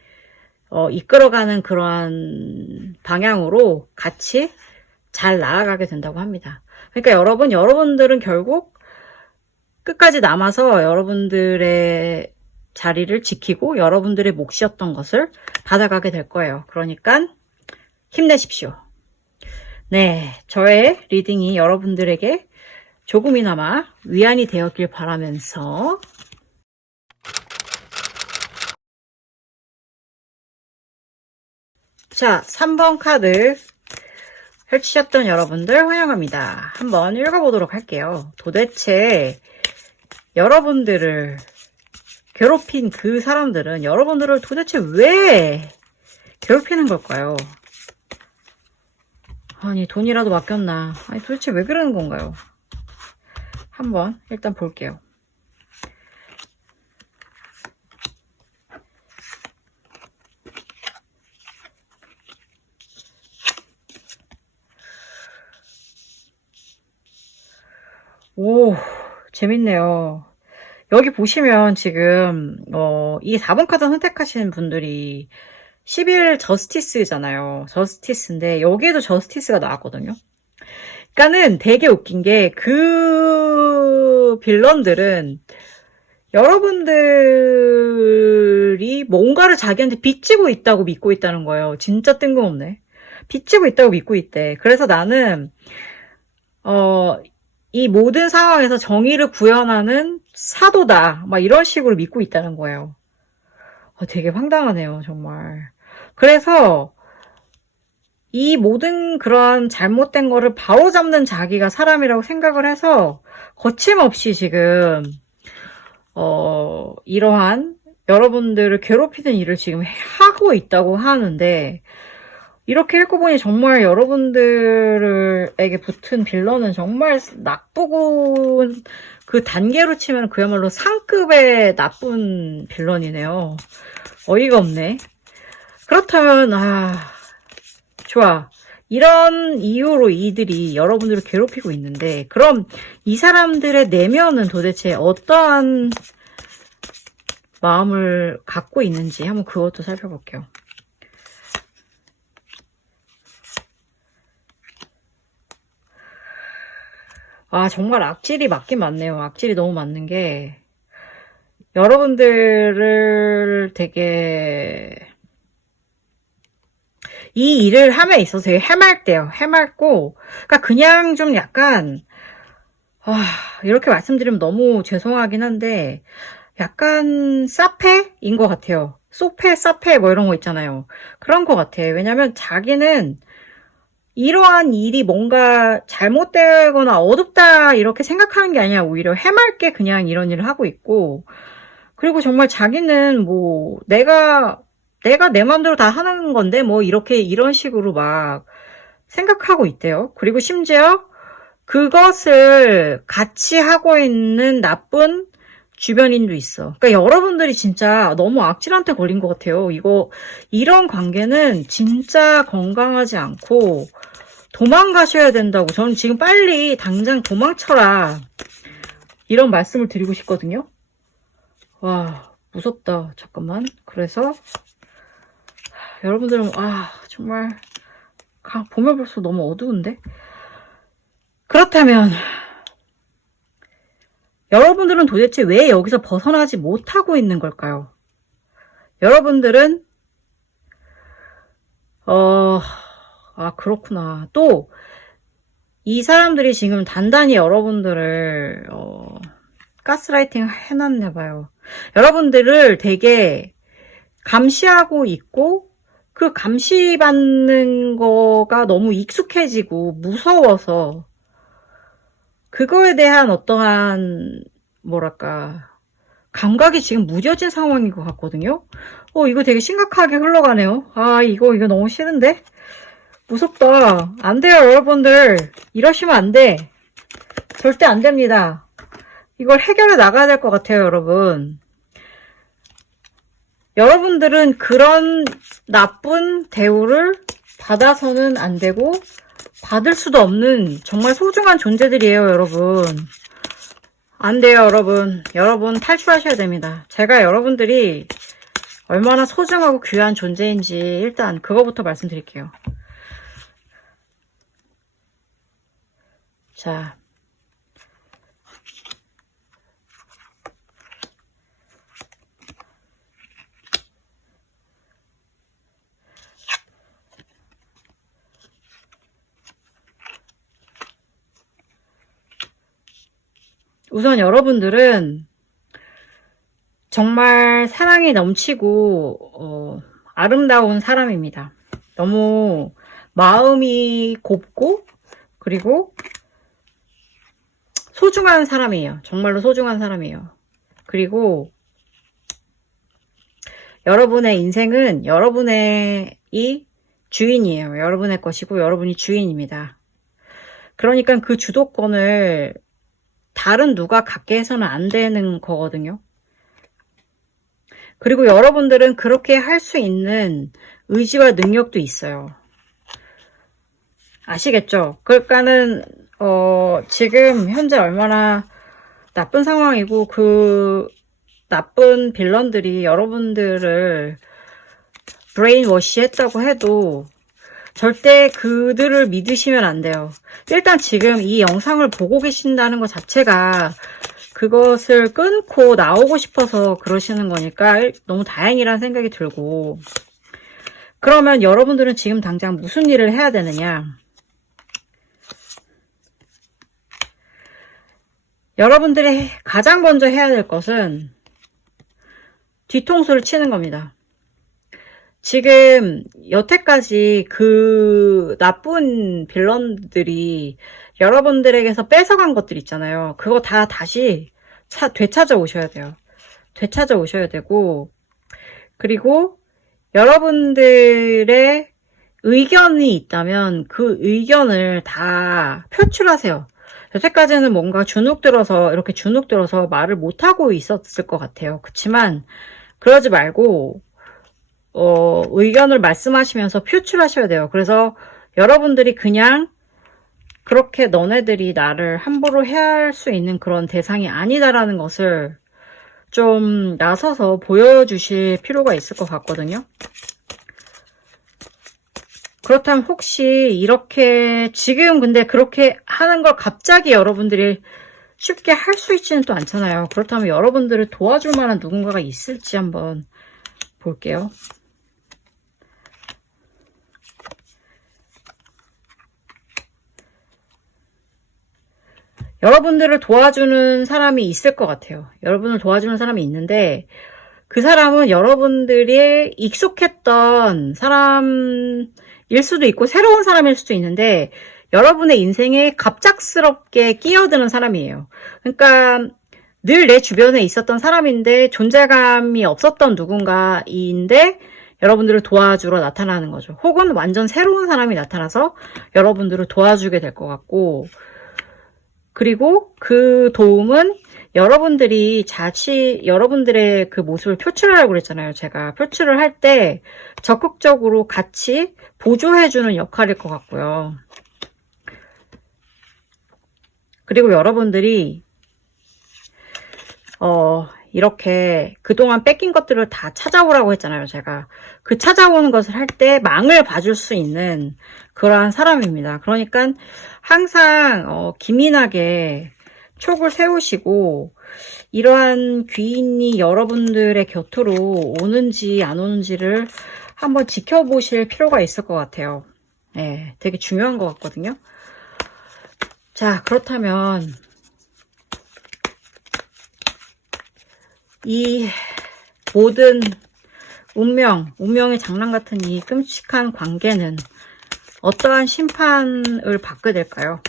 이끌어가는 그러한 방향으로 같이 잘 나아가게 된다고 합니다. 그러니까 여러분들은 결국 끝까지 남아서 여러분들의 자리를 지키고 여러분들의 몫이었던 것을 받아가게 될 거예요. 그러니까 힘내십시오. 네, 저의 리딩이 여러분들에게 조금이나마 위안이 되었길 바라면서 자, 3번 카드 펼치셨던 여러분들 환영합니다. 한번 읽어보도록 할게요. 도대체 여러분들을 괴롭힌 그 사람들은 여러분들을 도대체 왜 괴롭히는 걸까요? 아니, 돈이라도 맡겼나? 아니, 도대체 왜 그러는 건가요? 한번 일단 볼게요. 오, 재밌네요. 여기 보시면 지금 이 4번 카드 선택하시는 분들이 11 저스티스잖아요. 저스티스인데 여기에도 저스티스가 나왔거든요. 그러니까는 되게 웃긴 게 그 빌런들은 여러분들이 뭔가를 자기한테 빚지고 있다고 믿고 있다는 거예요. 진짜 뜬금없네. 빚지고 있다고 믿고 있대. 그래서 나는 이 모든 상황에서 정의를 구현하는 사도다. 막 이런 식으로 믿고 있다는 거예요. 되게 황당하네요, 정말. 그래서 이 모든 그런 잘못된 거를 바로잡는 자기가 사람이라고 생각을 해서 거침없이 지금 이러한 여러분들을 괴롭히는 일을 지금 하고 있다고 하는데, 이렇게 읽고 보니 정말 여러분들에게 붙은 빌런은 정말 나쁘고 그 단계로 치면 그야말로 상급의 나쁜 빌런이네요. 어이가 없네. 그렇다면 좋아. 이런 이유로 이들이 여러분들을 괴롭히고 있는데, 그럼 이 사람들의 내면은 도대체 어떠한 마음을 갖고 있는지 한번 그것도 살펴볼게요. 정말 악질이 맞긴 맞네요. 악질이 너무 맞는 게, 여러분들을 되게 이 일을 함에 있어서 되게 해맑대요. 해맑고, 그러니까 그냥 좀 약간 이렇게 말씀드리면 너무 죄송하긴 한데 약간 사페인 것 같아요. 소페, 사페 뭐 이런 거 있잖아요. 그런 것 같아. 왜냐면 자기는 이러한 일이 뭔가 잘못되거나 어둡다 이렇게 생각하는 게 아니라 오히려 해맑게 그냥 이런 일을 하고 있고, 그리고 정말 자기는 뭐 내가 내 마음대로 다 하는 건데 뭐 이런 식으로 막 생각하고 있대요. 그리고 심지어 그것을 같이 하고 있는 나쁜 주변인도 있어. 그러니까 여러분들이 진짜 너무 악질한테 걸린 것 같아요. 이런 관계는 진짜 건강하지 않고 도망가셔야 된다고. 저는 지금 빨리 당장 도망쳐라. 이런 말씀을 드리고 싶거든요. 와, 무섭다. 잠깐만. 그래서 여러분들은 정말 보면 볼수록 너무 어두운데? 그렇다면 여러분들은 도대체 왜 여기서 벗어나지 못하고 있는 걸까요? 여러분들은 그렇구나. 또 이 사람들이 지금 단단히 여러분들을 가스라이팅 해놨나 봐요. 여러분들을 되게 감시하고 있고, 그 감시받는 거가 너무 익숙해지고 무서워서 그거에 대한 어떠한 뭐랄까 감각이 지금 무뎌진 상황인 것 같거든요. 이거 되게 심각하게 흘러가네요. 이거 너무 싫은데? 무섭다. 안 돼요, 여러분들. 이러시면 안 돼. 절대 안 됩니다. 이걸 해결해 나가야 될 것 같아요, 여러분. 여러분들은 그런 나쁜 대우를 받아서는 안 되고 받을 수도 없는 정말 소중한 존재들이에요, 여러분. 안 돼요, 여러분. 여러분 탈출하셔야 됩니다. 제가 여러분들이 얼마나 소중하고 귀한 존재인지 일단 그거부터 말씀드릴게요. 자, 우선 여러분들은 정말 사랑이 넘치고 아름다운 사람입니다. 너무 마음이 곱고 그리고 소중한 사람이에요. 정말로 소중한 사람이에요. 그리고 여러분의 인생은 여러분의 이 주인이에요. 여러분의 것이고 여러분이 주인입니다. 그러니까 그 주도권을 다른 누가 갖게 해서는 안 되는 거거든요. 그리고 여러분들은 그렇게 할 수 있는 의지와 능력도 있어요. 아시겠죠? 그러니까는 지금 현재 얼마나 나쁜 상황이고 그 나쁜 빌런들이 여러분들을 브레인워시 했다고 해도 절대 그들을 믿으시면 안 돼요. 일단 지금 이 영상을 보고 계신다는 것 자체가 그것을 끊고 나오고 싶어서 그러시는 거니까 너무 다행이라는 생각이 들고, 그러면 여러분들은 지금 당장 무슨 일을 해야 되느냐? 여러분들이 가장 먼저 해야 될 것은 뒤통수를 치는 겁니다. 지금 여태까지 그 나쁜 빌런들이 여러분들에게서 뺏어간 것들 있잖아요. 그거 다 다시 되찾아 오셔야 돼요. 되찾아 오셔야 되고, 그리고 여러분들의 의견이 있다면 그 의견을 다 표출하세요. 여태까지는 뭔가 이렇게 주눅 들어서 말을 못하고 있었을 것 같아요. 그렇지만 그러지 말고 의견을 말씀하시면서 표출하셔야 돼요. 그래서 여러분들이 그냥 그렇게 너네들이 나를 함부로 해할 수 있는 그런 대상이 아니다라는 것을 좀 나서서 보여주실 필요가 있을 것 같거든요. 그렇다면 혹시 이렇게 지금 근데 그렇게 하는 걸 갑자기 여러분들이 쉽게 할 수 있지는 또 않잖아요. 그렇다면 여러분들을 도와줄 만한 누군가가 있을지 한번 볼게요. 여러분들을 도와주는 사람이 있을 것 같아요. 여러분을 도와주는 사람이 있는데 그 사람은 여러분들이 익숙했던 사람일 수도 있고 새로운 사람일 수도 있는데 여러분의 인생에 갑작스럽게 끼어드는 사람이에요. 그러니까 늘 내 주변에 있었던 사람인데 존재감이 없었던 누군가인데 여러분들을 도와주러 나타나는 거죠. 혹은 완전 새로운 사람이 나타나서 여러분들을 도와주게 될 것 같고, 그리고 그 도움은 여러분들이 여러분들의 그 모습을 표출하라고 그랬잖아요. 제가 표출을 할 때 적극적으로 같이 보조해주는 역할일 것 같고요. 그리고 여러분들이 이렇게 그동안 뺏긴 것들을 다 찾아오라고 했잖아요. 제가 그 찾아오는 것을 할 때 망을 봐줄 수 있는 그러한 사람입니다. 그러니까 항상 기민하게 촉을 세우시고 이러한 귀인이 여러분들의 곁으로 오는지 안 오는지를 한번 지켜보실 필요가 있을 것 같아요. 네, 되게 중요한 것 같거든요. 자, 그렇다면 이 모든 운명의 장난 같은 이 끔찍한 관계는 어떠한 심판을 받게 될까요?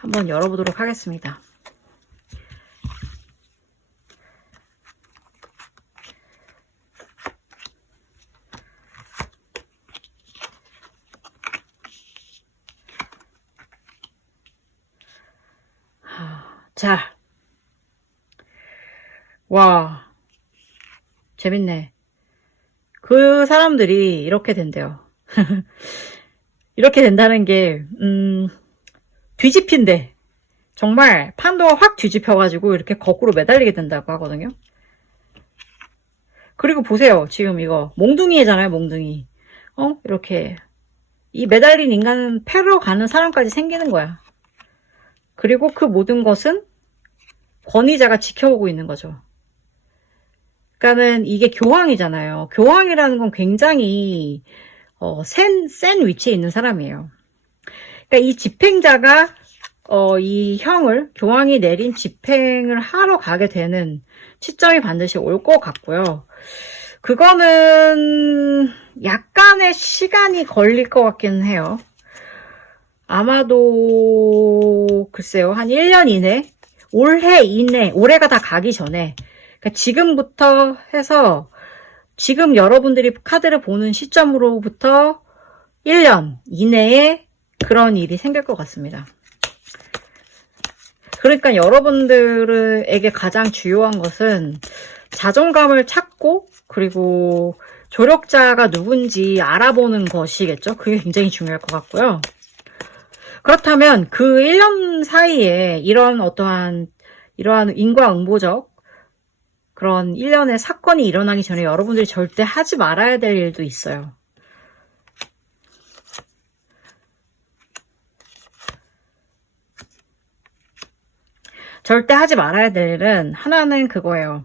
한번 열어보도록 하겠습니다. 자, 와, 재밌네. 그 사람들이 이렇게 된대요. 이렇게 된다는 게, 뒤집힌대. 정말 판도가 확 뒤집혀가지고 이렇게 거꾸로 매달리게 된다고 하거든요. 그리고 보세요. 지금 이거 몽둥이잖아요. 몽둥이. 이렇게 이 매달린 인간은 패러 가는 사람까지 생기는 거야. 그리고 그 모든 것은 권위자가 지켜보고 있는 거죠. 그러니까는 이게 교황이잖아요. 교황이라는 건 굉장히 센 위치에 있는 사람이에요. 그러니까 이 집행자가 이 형을 교황이 내린 집행을 하러 가게 되는 시점이 반드시 올 것 같고요. 그거는 약간의 시간이 걸릴 것 같기는 해요. 아마도 글쎄요, 한 1년 이내, 올해 이내, 올해가 다 가기 전에, 그러니까 지금부터 해서 지금 여러분들이 카드를 보는 시점으로부터 1년 이내에 그런 일이 생길 것 같습니다. 그러니까 여러분들에게 가장 중요한 것은 자존감을 찾고 그리고 조력자가 누군지 알아보는 것이겠죠. 그게 굉장히 중요할 것 같고요. 그렇다면 그 1년 사이에 이러한 인과응보적 그런 1년의 사건이 일어나기 전에 여러분들이 절대 하지 말아야 될 일도 있어요. 절대 하지 말아야 될 일은 하나는 그거예요.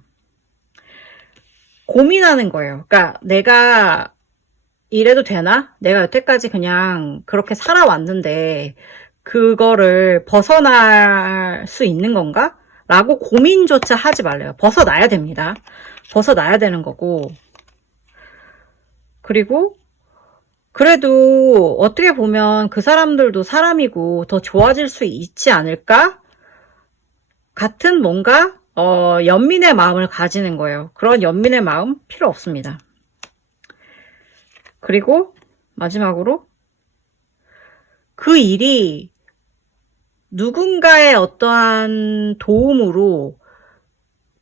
고민하는 거예요. 그러니까 내가 이래도 되나? 내가 여태까지 그냥 그렇게 살아왔는데 그거를 벗어날 수 있는 건가? 라고 고민조차 하지 말래요. 벗어나야 됩니다. 벗어나야 되는 거고. 그리고 그래도 어떻게 보면 그 사람들도 사람이고 더 좋아질 수 있지 않을까? 같은 뭔가 연민의 마음을 가지는 거예요. 그런 연민의 마음 필요 없습니다. 그리고 마지막으로 그 일이 누군가의 어떠한 도움으로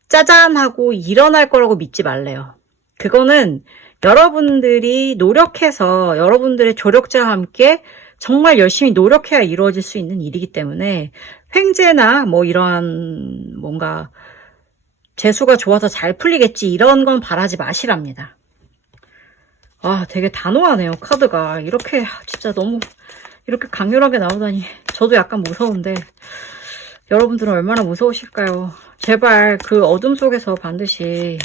짜잔 하고 일어날 거라고 믿지 말래요. 그거는 여러분들이 노력해서 여러분들의 조력자와 함께 정말 열심히 노력해야 이루어질 수 있는 일이기 때문에 횡재나 뭐 이러한 뭔가 재수가 좋아서 잘 풀리겠지 이런 건 바라지 마시랍니다. 아, 되게 단호하네요. 카드가 이렇게 진짜 너무 이렇게 강렬하게 나오다니 저도 약간 무서운데 여러분들은 얼마나 무서우실까요? 제발 그 어둠 속에서 반드시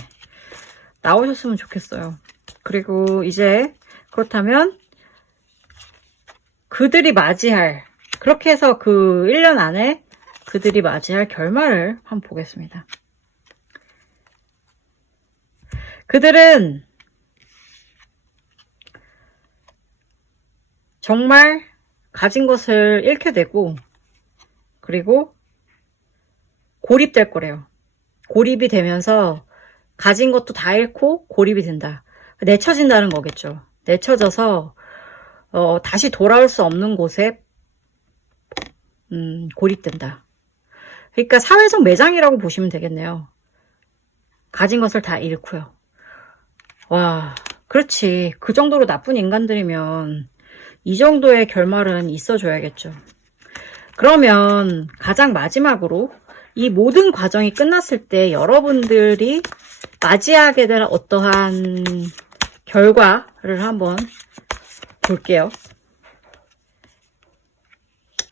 나오셨으면 좋겠어요. 그리고 이제 그렇다면 그들이 맞이할, 그렇게 해서 그 1년 안에 그들이 맞이할 결말을 한번 보겠습니다. 그들은 정말 가진 것을 잃게 되고 그리고 고립될 거래요. 고립이 되면서 가진 것도 다 잃고 고립이 된다. 내쳐진다는 거겠죠. 내쳐져서 다시 돌아올 수 없는 곳에 고립된다. 그러니까 사회적 매장이라고 보시면 되겠네요. 가진 것을 다 잃고요. 와, 그렇지. 그 정도로 나쁜 인간들이면 이 정도의 결말은 있어줘야겠죠. 그러면 가장 마지막으로 이 모든 과정이 끝났을 때 여러분들이 맞이하게 될 어떠한 결과를 한번 볼게요.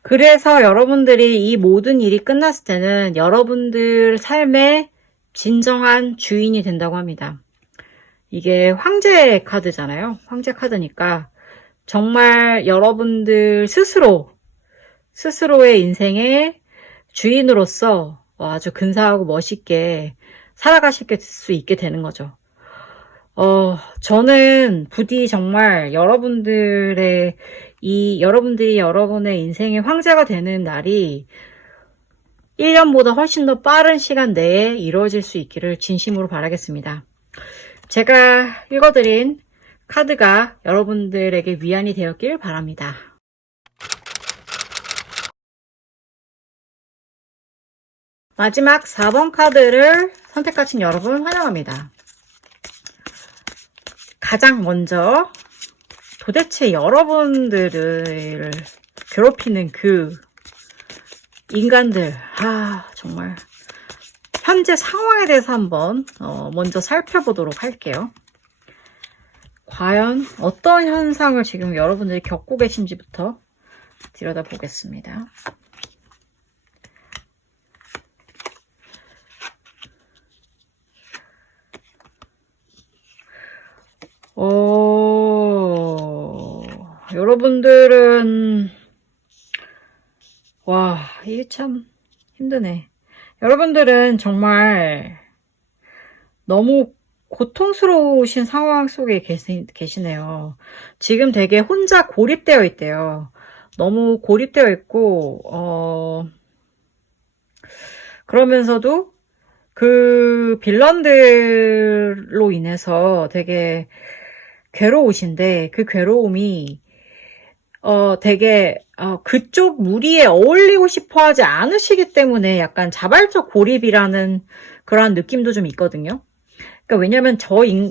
그래서 여러분들이 이 모든 일이 끝났을 때는 여러분들 삶의 진정한 주인이 된다고 합니다. 이게 황제 카드잖아요. 황제 카드니까 정말 여러분들 스스로의 인생의 주인으로서 아주 근사하고 멋있게 살아가실 수 있게 되는 거죠. 저는 부디 정말 여러분들이 여러분의 인생의 황제가 되는 날이 1년보다 훨씬 더 빠른 시간 내에 이루어질 수 있기를 진심으로 바라겠습니다. 제가 읽어드린 카드가 여러분들에게 위안이 되었길 바랍니다. 마지막 4번 카드를 선택하신 여러분 환영합니다. 가장 먼저 도대체 여러분들을 괴롭히는 그 인간들, 정말 현재 상황에 대해서 한번 먼저 살펴보도록 할게요. 과연 어떤 현상을 지금 여러분들이 겪고 계신지부터 들여다보겠습니다. 여러분들은 이게 참 힘드네. 여러분들은 정말 너무 고통스러우신 상황 속에 계시네요. 지금 되게 혼자 고립되어 있대요. 너무 고립되어 있고 그러면서도 그 빌런들로 인해서 되게 괴로우신데, 그 괴로움이 되게 그쪽 무리에 어울리고 싶어 하지 않으시기 때문에 약간 자발적 고립이라는 그런 느낌도 좀 있거든요. 그러니까 왜냐면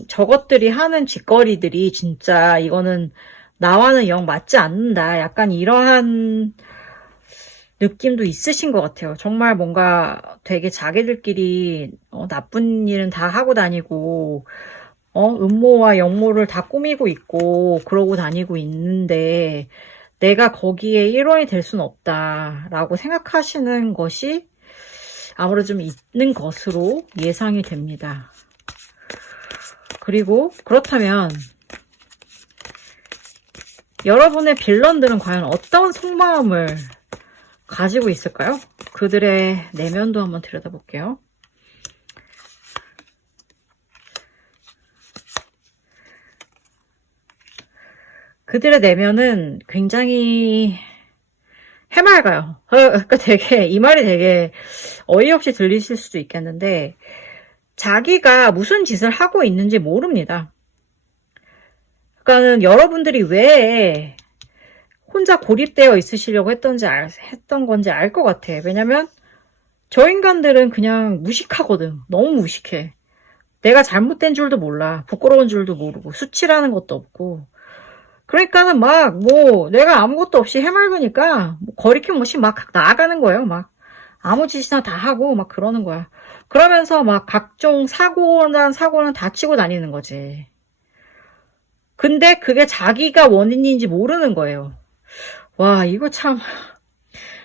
저것들이 하는 짓거리들이 진짜 이거는 나와는 영 맞지 않는다. 약간 이러한 느낌도 있으신 것 같아요. 정말 뭔가 되게 자기들끼리 나쁜 일은 다 하고 다니고 음모와 영모를 다 꾸미고 있고 그러고 다니고 있는데 내가 거기에 일원이 될 수는 없다라고 생각하시는 것이 아무래도 좀 있는 것으로 예상이 됩니다. 그리고 그렇다면 여러분의 빌런들은 과연 어떤 속마음을 가지고 있을까요? 그들의 내면도 한번 들여다볼게요. 그들의 내면은 굉장히 해맑아요. 그러니까 이 말이 되게 어이없이 들리실 수도 있겠는데, 자기가 무슨 짓을 하고 있는지 모릅니다. 그러니까는 여러분들이 왜 혼자 고립되어 있으시려고 했던 건지 알 것 같아. 왜냐면 저 인간들은 그냥 무식하거든. 너무 무식해. 내가 잘못된 줄도 몰라. 부끄러운 줄도 모르고 수치라는 것도 없고. 그러니까는 내가 아무것도 없이 해맑으니까 거리낌 없이 막 나아가는 거예요. 막 아무 짓이나 다 하고 막 그러는 거야. 그러면서 막 각종 사고는 다 치고 다니는 거지. 근데 그게 자기가 원인인지 모르는 거예요. 이거 참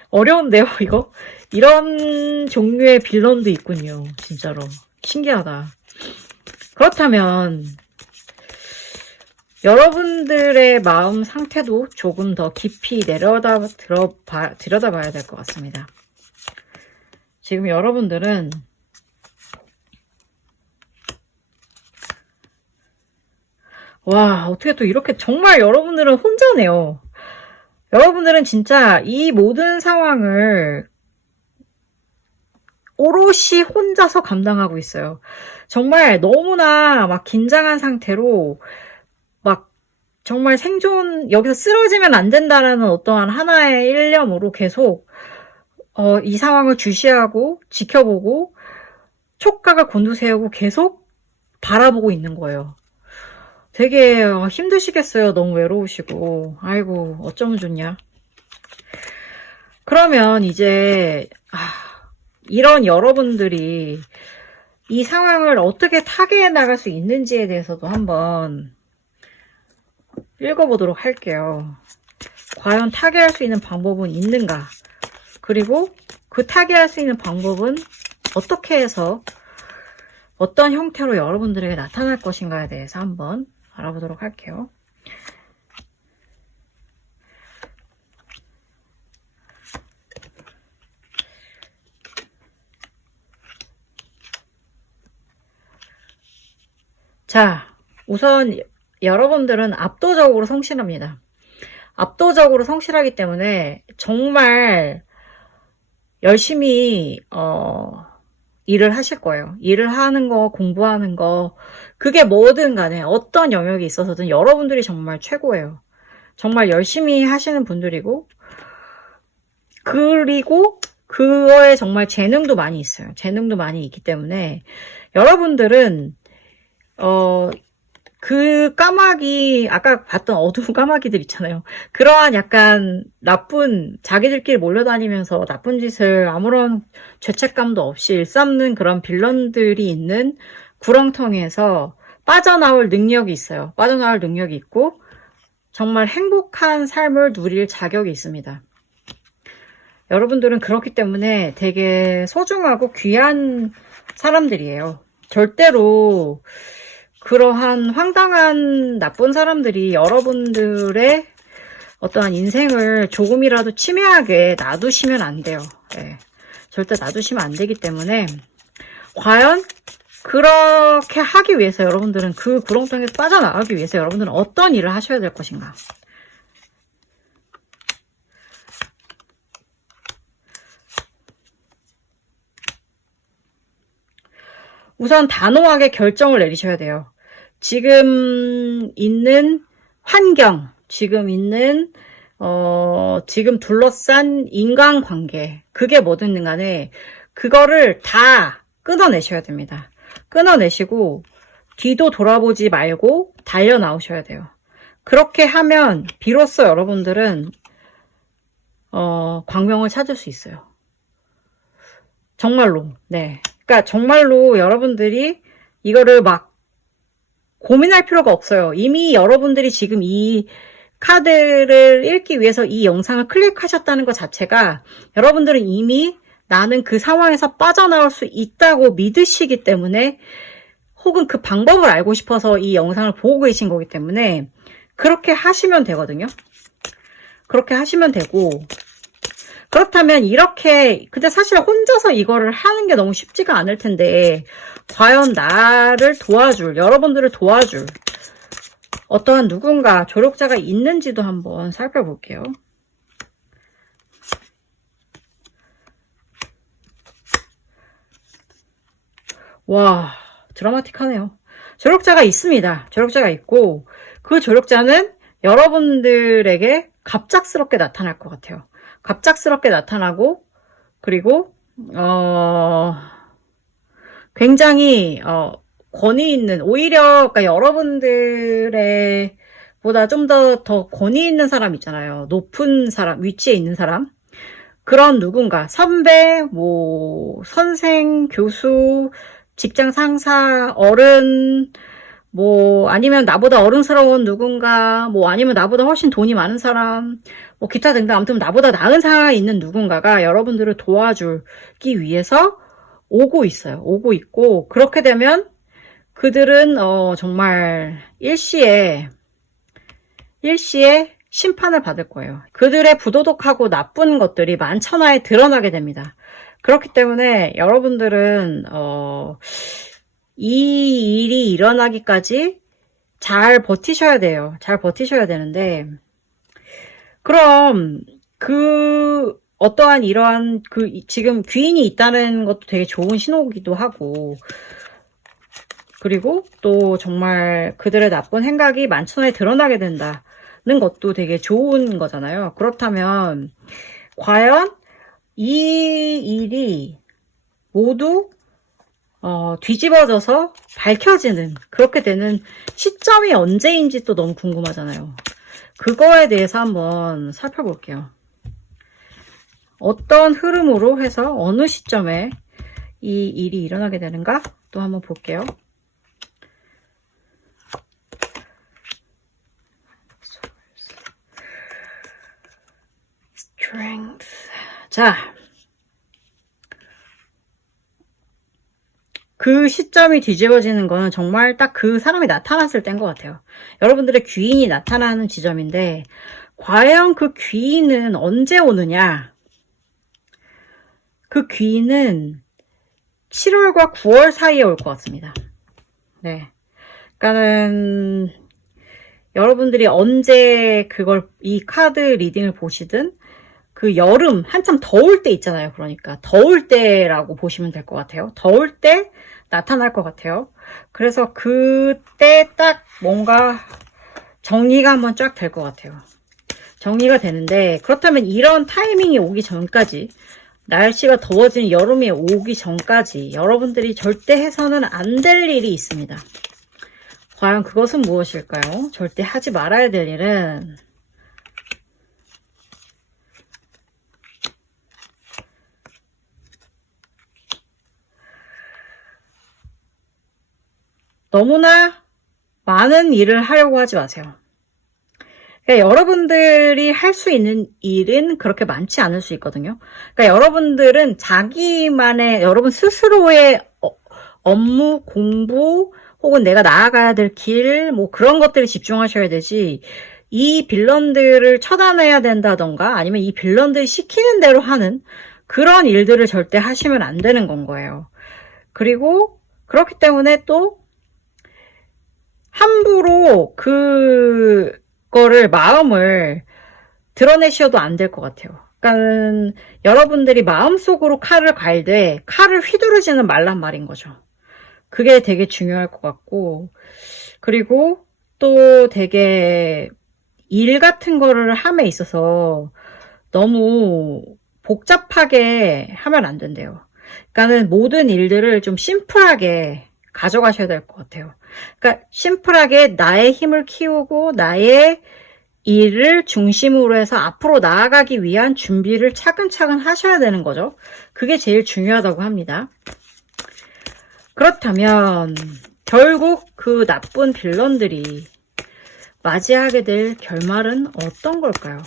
어려운데요, 이거? 이런 종류의 빌런도 있군요. 진짜로. 신기하다. 그렇다면 여러분들의 마음 상태도 조금 더 깊이 들여다봐야 될 것 같습니다. 지금 여러분들은 어떻게 또 이렇게 정말 여러분들은 혼자네요. 여러분들은 진짜 이 모든 상황을 오롯이 혼자서 감당하고 있어요. 정말 너무나 막 긴장한 상태로 정말 여기서 쓰러지면 안 된다라는 어떠한 하나의 일념으로 계속 이 상황을 주시하고 지켜보고 촉각을 곤두세우고 계속 바라보고 있는 거예요. 되게 힘드시겠어요. 너무 외로우시고. 아이고, 어쩌면 좋냐. 그러면 이제 이런 여러분들이 이 상황을 어떻게 타개해 나갈 수 있는지에 대해서도 한번 읽어보도록 할게요. 과연 타개할 수 있는 방법은 있는가? 그리고 그 타개할 수 있는 방법은 어떻게 해서 어떤 형태로 여러분들에게 나타날 것인가에 대해서 한번 알아보도록 할게요. 자, 우선 여러분들은 압도적으로 성실합니다. 압도적으로 성실하기 때문에 정말 열심히 일을 하실 거예요. 일을 하는 거, 공부하는 거, 그게 뭐든 간에 어떤 영역에 있어서든 여러분들이 정말 최고예요. 정말 열심히 하시는 분들이고, 그리고 그거에 정말 재능도 많이 있어요. 재능도 많이 있기 때문에 여러분들은 그 까마귀, 아까 봤던 어두운 까마귀들 있잖아요. 그러한 약간 나쁜, 자기들끼리 몰려다니면서 나쁜 짓을 아무런 죄책감도 없이 일삼는 그런 빌런들이 있는 구렁텅이에서 빠져나올 능력이 있어요. 빠져나올 능력이 있고 정말 행복한 삶을 누릴 자격이 있습니다. 여러분들은 그렇기 때문에 되게 소중하고 귀한 사람들이에요. 절대로 그러한 황당한 나쁜 사람들이 여러분들의 어떠한 인생을 조금이라도 침해하게 놔두시면 안 돼요. 네. 절대 놔두시면 안 되기 때문에 과연 그렇게 하기 위해서 여러분들은 그 구렁텅이에서 빠져나가기 위해서 여러분들은 어떤 일을 하셔야 될 것인가. 우선 단호하게 결정을 내리셔야 돼요. 지금 있는 환경, 지금 있는 지금 둘러싼 인간관계, 그게 뭐든 간에 그거를 다 끊어내셔야 됩니다. 끊어내시고 뒤도 돌아보지 말고 달려 나오셔야 돼요. 그렇게 하면 비로소 여러분들은 광명을 찾을 수 있어요. 정말로. 네. 그러니까 정말로 여러분들이 이거를 막 고민할 필요가 없어요. 이미 여러분들이 지금 이 카드를 읽기 위해서 이 영상을 클릭하셨다는 것 자체가 여러분들은 이미 나는 그 상황에서 빠져나올 수 있다고 믿으시기 때문에 혹은 그 방법을 알고 싶어서 이 영상을 보고 계신 거기 때문에 그렇게 하시면 되거든요. 그렇게 하시면 되고 그렇다면 이렇게 근데 사실 혼자서 이거를 하는 게 너무 쉽지가 않을 텐데 과연 나를 도와줄 여러분들을 도와줄 어떠한 누군가 조력자가 있는지도 한번 살펴볼게요. 와 드라마틱하네요. 조력자가 있습니다. 조력자가 있고 그 조력자는 여러분들에게 갑작스럽게 나타날 것 같아요. 갑작스럽게 나타나고 그리고 굉장히 권위 있는 오히려 그러니까 여러분들의 보다 좀 더 권위 있는 사람 있잖아요. 높은 사람, 위치에 있는 사람. 그런 누군가 선배, 뭐 선생, 교수, 직장 상사, 어른 뭐 아니면 나보다 어른스러운 누군가 뭐 아니면 나보다 훨씬 돈이 많은 사람 뭐 기타 등등 아무튼 나보다 나은 상황에 있는 누군가가 여러분들을 도와주기 위해서 오고 있어요. 오고 있고 그렇게 되면 그들은 정말 일시에 심판을 받을 거예요. 그들의 부도덕하고 나쁜 것들이 만천하에 드러나게 됩니다. 그렇기 때문에 여러분들은 이 일이 일어나기까지 잘 버티셔야 돼요. 잘 버티셔야 되는데 그럼 그 어떠한 이러한 그 지금 귀인이 있다는 것도 되게 좋은 신호기도 하고 그리고 또 정말 그들의 나쁜 생각이 만천하에 드러나게 된다는 것도 되게 좋은 거잖아요. 그렇다면 과연 이 일이 모두 뒤집어져서 밝혀지는 그렇게 되는 시점이 언제인지 또 너무 궁금하잖아요. 그거에 대해서 한번 살펴볼게요. 어떤 흐름으로 해서 어느 시점에 이 일이 일어나게 되는가 또 한번 볼게요. Strength. 자, 그 시점이 뒤집어지는 거는 정말 딱 그 사람이 나타났을 때인 것 같아요. 여러분들의 귀인이 나타나는 지점인데 과연 그 귀인은 언제 오느냐? 그 귀인은 7월과 9월 사이에 올 것 같습니다. 네. 그러니까는 여러분들이 언제 이 카드 리딩을 보시든 그 여름 한참 더울 때 있잖아요. 그러니까 더울 때라고 보시면 될 것 같아요. 더울 때 나타날 것 같아요. 그래서 그때 딱 뭔가 정리가 한번 쫙 될 것 같아요. 정리가 되는데 그렇다면 이런 타이밍이 오기 전까지 날씨가 더워지는 여름이 오기 전까지 여러분들이 절대 해서는 안 될 일이 있습니다. 과연 그것은 무엇일까요? 절대 하지 말아야 될 일은 너무나 많은 일을 하려고 하지 마세요. 그러니까 여러분들이 할 수 있는 일은 그렇게 많지 않을 수 있거든요. 그러니까 여러분들은 자기만의 여러분 스스로의 업무, 공부 혹은 내가 나아가야 될 길, 뭐 그런 것들에 집중하셔야 되지, 이 빌런들을 처단해야 된다던가 아니면 이 빌런들이 시키는 대로 하는 그런 일들을 절대 하시면 안 되는 건 거예요. 그리고 그렇기 때문에 또 함부로 그거를 마음을 드러내셔도 안 될 것 같아요. 그러니까 여러분들이 마음속으로 칼을 갈되 칼을 휘두르지는 말란 말인 거죠. 그게 되게 중요할 것 같고, 그리고 또 되게 일 같은 거를 함에 있어서 너무 복잡하게 하면 안 된대요. 그러니까는 모든 일들을 좀 심플하게 가져가셔야 될 것 같아요. 그러니까 심플하게 나의 힘을 키우고 나의 일을 중심으로 해서 앞으로 나아가기 위한 준비를 차근차근 하셔야 되는 거죠. 그게 제일 중요하다고 합니다. 그렇다면 결국 그 나쁜 빌런들이 맞이하게 될 결말은 어떤 걸까요?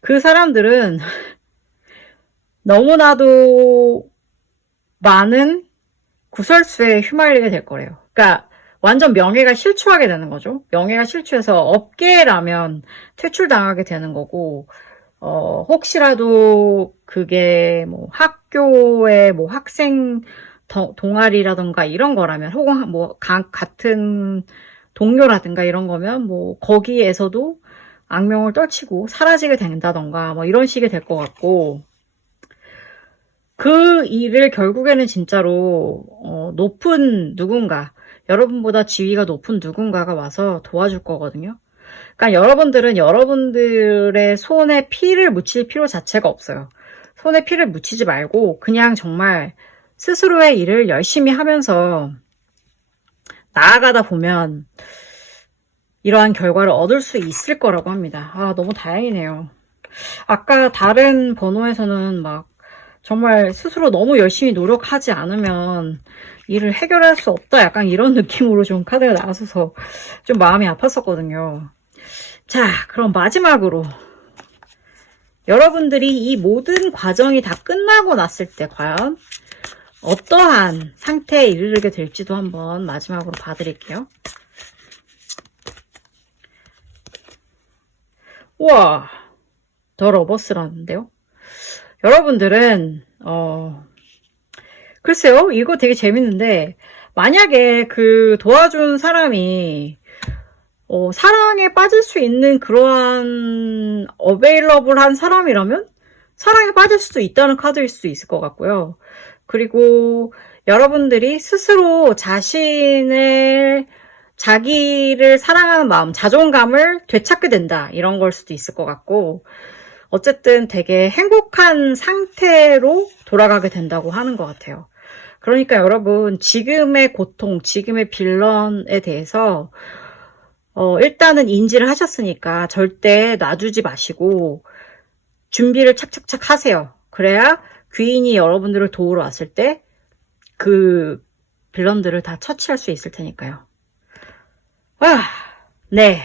그 사람들은 너무나도 많은 구설수에 휘말리게 될 거래요. 그러니까 완전 명예가 실추하게 되는 거죠. 명예가 실추해서 업계라면 퇴출당하게 되는 거고, 혹시라도 그게 뭐 학교의 뭐 학생 동아리라던가 이런 거라면, 혹은 뭐 같은 동료라든가 이런 거면 뭐 거기에서도 악명을 떨치고 사라지게 된다던가 뭐 이런 식이 될 것 같고, 그 일을 결국에는 진짜로 높은 누군가, 여러분보다 지위가 높은 누군가가 와서 도와줄 거거든요. 그러니까 여러분들은 여러분들의 손에 피를 묻힐 필요 자체가 없어요. 손에 피를 묻히지 말고 그냥 정말 스스로의 일을 열심히 하면서 나아가다 보면 이러한 결과를 얻을 수 있을 거라고 합니다. 아, 너무 다행이네요. 아까 다른 번호에서는 막 정말 스스로 너무 열심히 노력하지 않으면 일을 해결할 수 없다, 약간 이런 느낌으로 좀 카드가 나와서 좀 마음이 아팠었거든요. 자, 그럼 마지막으로 여러분들이 이 모든 과정이 다 끝나고 났을 때 과연 어떠한 상태에 이르게 될지도 한번 마지막으로 봐드릴게요. 우와, 더 러버스라는데요. 여러분들은 글쎄요, 이거 되게 재밌는데, 만약에 그 도와준 사람이 사랑에 빠질 수 있는 그러한 어베일러블한 사람이라면 사랑에 빠질 수도 있다는 카드일 수도 있을 것 같고요. 그리고 여러분들이 스스로 자기를 사랑하는 마음, 자존감을 되찾게 된다, 이런 걸 수도 있을 것 같고, 어쨌든 되게 행복한 상태로 돌아가게 된다고 하는 것 같아요. 그러니까 여러분, 지금의 고통, 지금의 빌런에 대해서 일단은 인지를 하셨으니까 절대 놔두지 마시고 준비를 착착착 하세요. 그래야 귀인이 여러분들을 도우러 왔을 때 그 빌런들을 다 처치할 수 있을 테니까요. 네.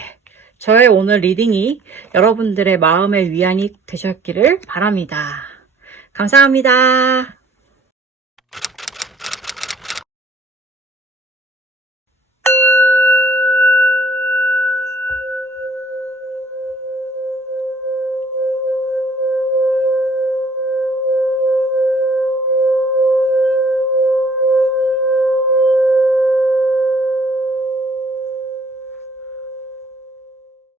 저의 오늘 리딩이 여러분들의 마음의 위안이 되셨기를 바랍니다. 감사합니다.